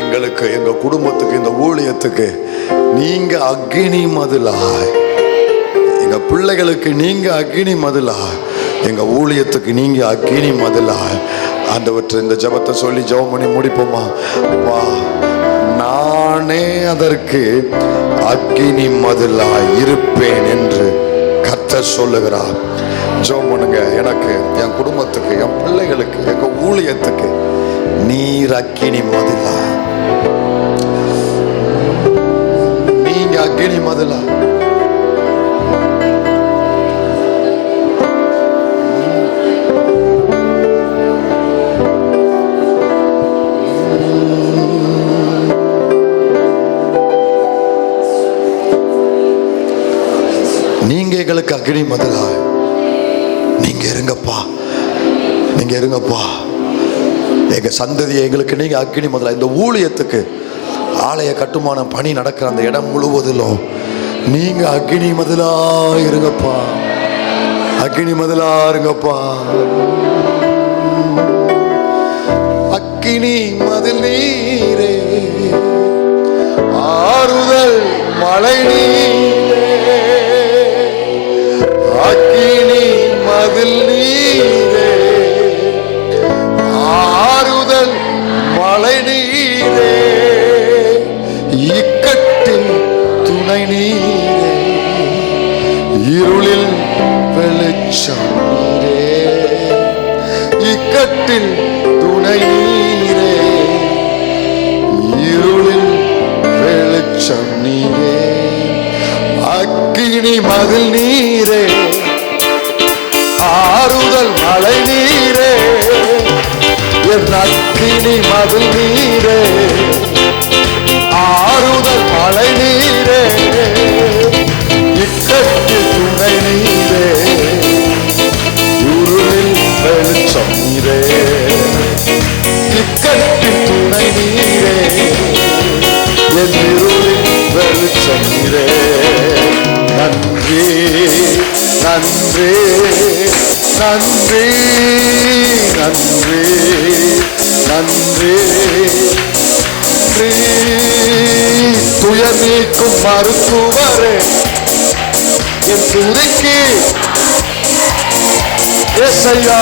எங்களுக்கு, எங்க குடும்பத்துக்கு, இந்த ஊழியத்துக்கு நீங்க அக்னி மதிலாய், எங்க பிள்ளைகளுக்கு நீங்க அக்னி மதிலாய், எங்க ஊழியத்துக்கு நீங்க அக்னி மதிலாய். ஆண்டவற்றை இந்த ஜெபத்தை சொல்லி ஜெபம் பண்ணி முடிப்போமா? வா, நானே அதற்கு அக்கினி மதிலாய் இருப்பேன் என்று கர்த்தர் சொல்லுகிறார். ஜெபம் பண்ணுங்க. எனக்கு, என் குடும்பத்துக்கு, என் பிள்ளைகளுக்கு, எங்க ஊழியத்துக்கு நீர் அக்கினி மதிலா, நீங்க அக்கினி மதிலா. அக்னி மதிலாய் நீங்க இருங்கப்பா, நீங்க இருங்கப்பா. எங்க சந்ததியை எங்களுக்கு நீங்க அக்னி மதிலா. இந்த ஊழியத்துக்கு ஆலய கட்டுமான பணி நடக்கிற அந்த இடம் முழுவதிலும் நீங்க அக்னி மதிலா இருங்கப்பா, அக்னி மதிலா இருங்கப்பா. அக்னி மதில் நீரே, ஆறுதல் மழை நீரே, அக்னி மதில் நீரே, ஆறுதல் மழை நீரே, இக்கட்டில் துணை நீரே, இருளில் வெளிச்சம் நீரே, இக்கட்டில் துணை நீரே, இருளில் வெளிச்சம் நீரே, அக்கினி மதில் நீரே, ஆறுதல் மழை நீரே, என் அக்கினி மதில் நீரே, ஆறுதல் மழை நீரே, இக்கட்டில் துணை நீரே, இருளில் வெளிச்சம் நீரே, இக்கட்டில் துணை நீரே, என் இருளில் வெளிச்சம் நீரே. நன்றி நன்றி நன்றி நன்றி நன்றி நன்றி. துயர் நீக்கும் மருத்துவரே, என் துதிக்கு ஏசையா,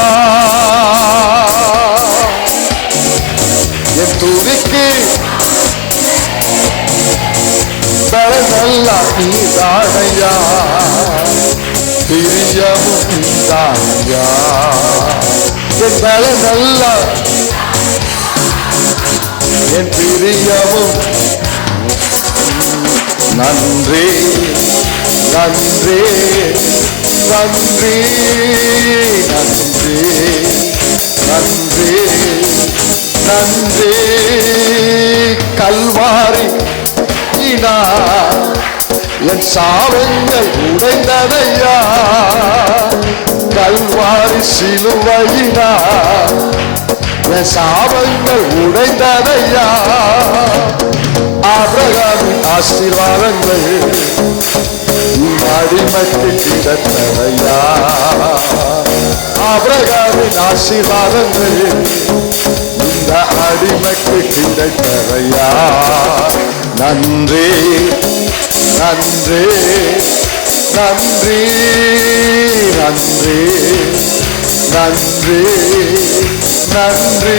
என் துதிக்கு பலனல்லா நீதானையா, பிரியமும் நீதானையா, என் பலனல்லா என் பிரியமும். நன்றி நன்றி நன்றி நன்றி நன்றி நன்றி. கல்வாரி என் சாவங்கள் உடைந்ததையா, கல்வாரி சிலுவையினா என் சாவங்கள் உடைந்ததையா, ஆபிரகாமின் ஆசீர்வாதங்கள் அடிமைக்கு கிடைத்ததையா, ஆபிரகாமின் ஆசீர்வாதங்கள் இந்த அடிமைக்கு கிடைத்ததையா. நன்றி நன்றி நன்றி நன்றி நன்றி நன்றி.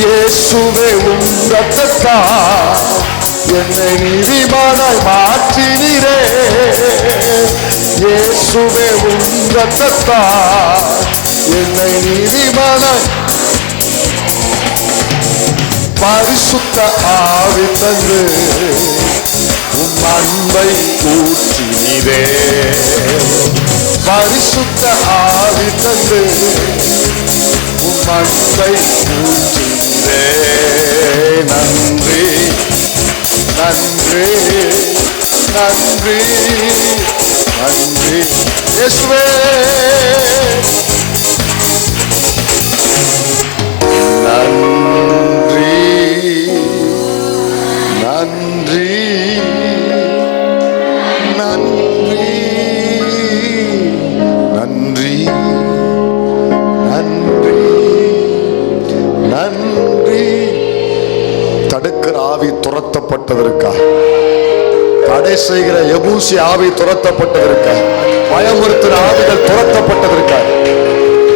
இயேசுவே உம் இரத்தத்தால் என்னை நீதிமானாய் மாற்றினீரே, இயேசுவே உம் இரத்தத்தால் என்னை நீதிமானாய், பரிசுத்த ஆவி தந்து உம் அன்பை ஊற்றினீரே, பரிசுத்த ஆவி தந்து உம் அன்பை ஊற்றினீரே. நன்றி நன்றி நன்றி நன்றி இயேசுவே. நன்றி நன்றி நன்றி நன்றி நன்றி நன்றி. தடுக்கிற ஆவி துரத்தப்பட்டதற்காக, தடை செய்கிற எபூசி ஆவி துரத்தப்பட்டதற்காக, பயமுறுத்துற ஆவிகள் துரத்தப்பட்டதற்காக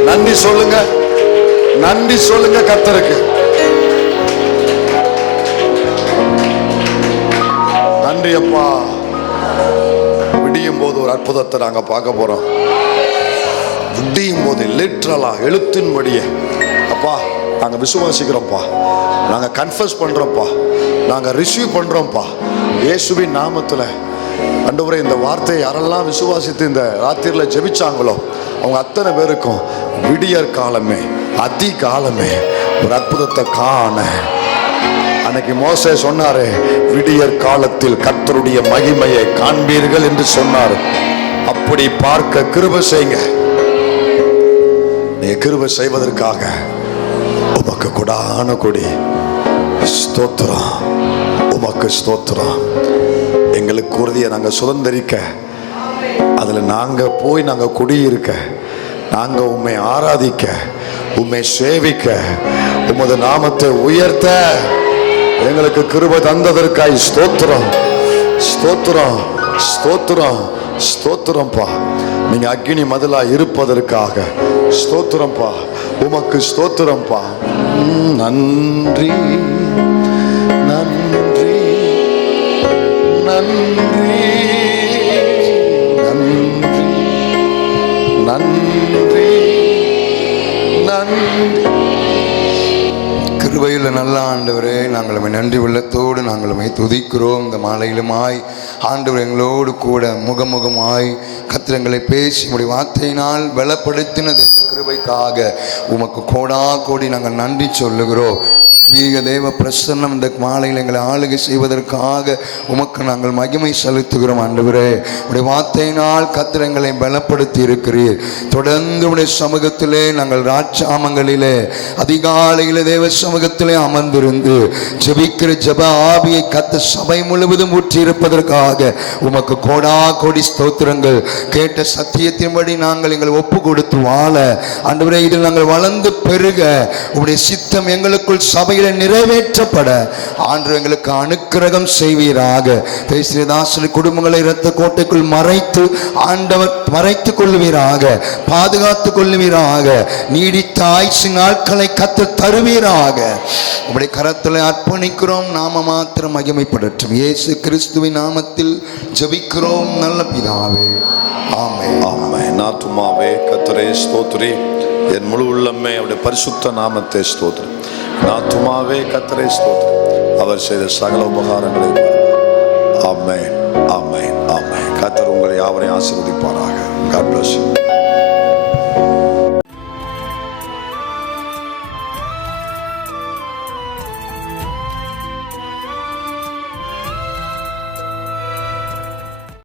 நன்றி சொல்லுங்க, நன்றி சொல்லுங்க கர்த்தருக்கு. நன்றி அப்பா. விடியும் போது ஒரு அற்புதத்தை நாங்க பார்க்க போறோம். விடியும் போது லிட்ரலா எழுத்தின்படியே அப்பா நாங்க விசுவாசிக்கிறோம்ப்பா, நாங்க கன்ஃபஸ் பண்றோம்ப்பா, நாங்க ரிசீவ் பண்றோம்ப்பா இயேசுவின் நாமத்துல. ஆண்டவரே, இந்த வார்த்தையை யாரெல்லாம் விசுவாசித்து இந்த ராத்திரில ஜெபிச்சாங்களோ அவங்க அத்தனை பேருக்கும் விடியற் காலமே அதிகாலமே ஒரு அற்புதத்தை காண. அன்னைக்கு மோசே சொன்னாரு, விடியற் காலத்தில் கர்த்தருடைய மகிமையை காண்பீர்கள் என்று சொன்னார். அப்படி பார்க்க கிருபை செய்யுங்க. நீ கிருபை செய்வதற்காக உமக்கு கொடான கொடி ஸ்தோத்திரம். உமக்கு ஸ்தோத்திரம். எங்களுக்கு உறுதியை நாங்கள் சுதந்திரிக்க, அதில் நாங்கள் போய் நாங்கள் குடியிருக்க, நாங்கள் உம்மை ஆராதிக்க, உம்மை சேவிக்க, உமது நாமத்தை உயர்த்த எங்களுக்கு கிருபை தந்ததற்காய் ஸ்தோத்திரம், ஸ்தோத்திரம், ஸ்தோத்திரம், ஸ்தோத்திரம்பா. நீங்க அக்கினி மதிலா இருப்பதற்காக ஸ்தோத்திரம்பா. உமக்கு ஸ்தோத்திரம்பா. நன்றி, நன்றி, நன்றி, நன்றி, நன்றி, நன்றி. கிருபையுள்ள நல்ல ஆண்டவரே, நாங்கள் உம்மை நன்றி உள்ளத்தோடு நாங்கள் உம்மை துதிக்கிறோம். இந்த மாலையிலுமாய் ஆண்டவர் எங்களோடு கூட முகமுகமாய் கத்திரங்களை பேசி உம்முடைய வார்த்தையினால் பலப்படுத்தின கிருபைக்காக உமக்கு கோடா கோடி நாங்கள் நன்றி சொல்லுகிறோம். வீக தேவ பிரசன்னம் இந்த மாலையில் எங்களை ஆளுகை செய்வதற்காக உமக்கு நாங்கள் மகிமை செலுத்துகிறோம். ஆண்டவரே, உடைய வார்த்தையினால் கத்திரங்களை பலப்படுத்தி இருக்கிறீர். தொடர்ந்து உடைய சமூகத்திலே நாங்கள் ராட்சாமங்களிலே அதிகாலையிலே தேவ சமூகத்திலே அமர்ந்திருந்து ஜெபிக்கிற ஜெப ஆவியை கத்த சபை முழுவதும் ஊற்றி இருப்பதற்காக உமக்கு கோடா கோடி ஸ்தோத்திரங்கள். கேட்ட சத்தியத்தின்படி நாங்கள் எங்களை ஒப்பு கொடுத்து வாழ ஆண்டவரே, இதில் நாங்கள் வளர்ந்து பெருக உடைய சித்தம் எங்களுக்குள் சபையில நிறைவேற்றப்பட ஆண்டவர் எங்களுக்கு அனுக்கிரகம் செய்வீராக. தேசியதாசன் குடும்பங்களை இரத்த கோட்டைக்குள் மறைத்து ஆண்டவர் மறைத்துக் கொள்வீராக, பாதுகாத்துக் கொள்வீராக. நீடித்த ஆயுசு நாட்களை கத்து தருவீராக. உடைய கரத்தில் அர்ப்பணிக்கிறோம். நாம மாத்திரம் மகிமைப்படட்டும். இயேசு கிறிஸ்துவின் நாமத்தில் ஜெபிக்கிறோம் நல்ல பிதாவே, ஆமென். ஆமென். ஆத்துமாவே கர்த்தரை ஸ்தோத்திரி, என் முழு உள்ளமே அவருடைய பரிசுத்த நாமத்தை ஸ்தோத்திரி. ஆத்துமாவே கர்த்தரை ஸ்தோத்திரி, அவர் செய்த சகல உபகாரங்களை. ஆமென், ஆமென், ஆமென். கர்த்தர் உங்களை யாவரையும் ஆசீர்வதிப்பாராக. God bless you.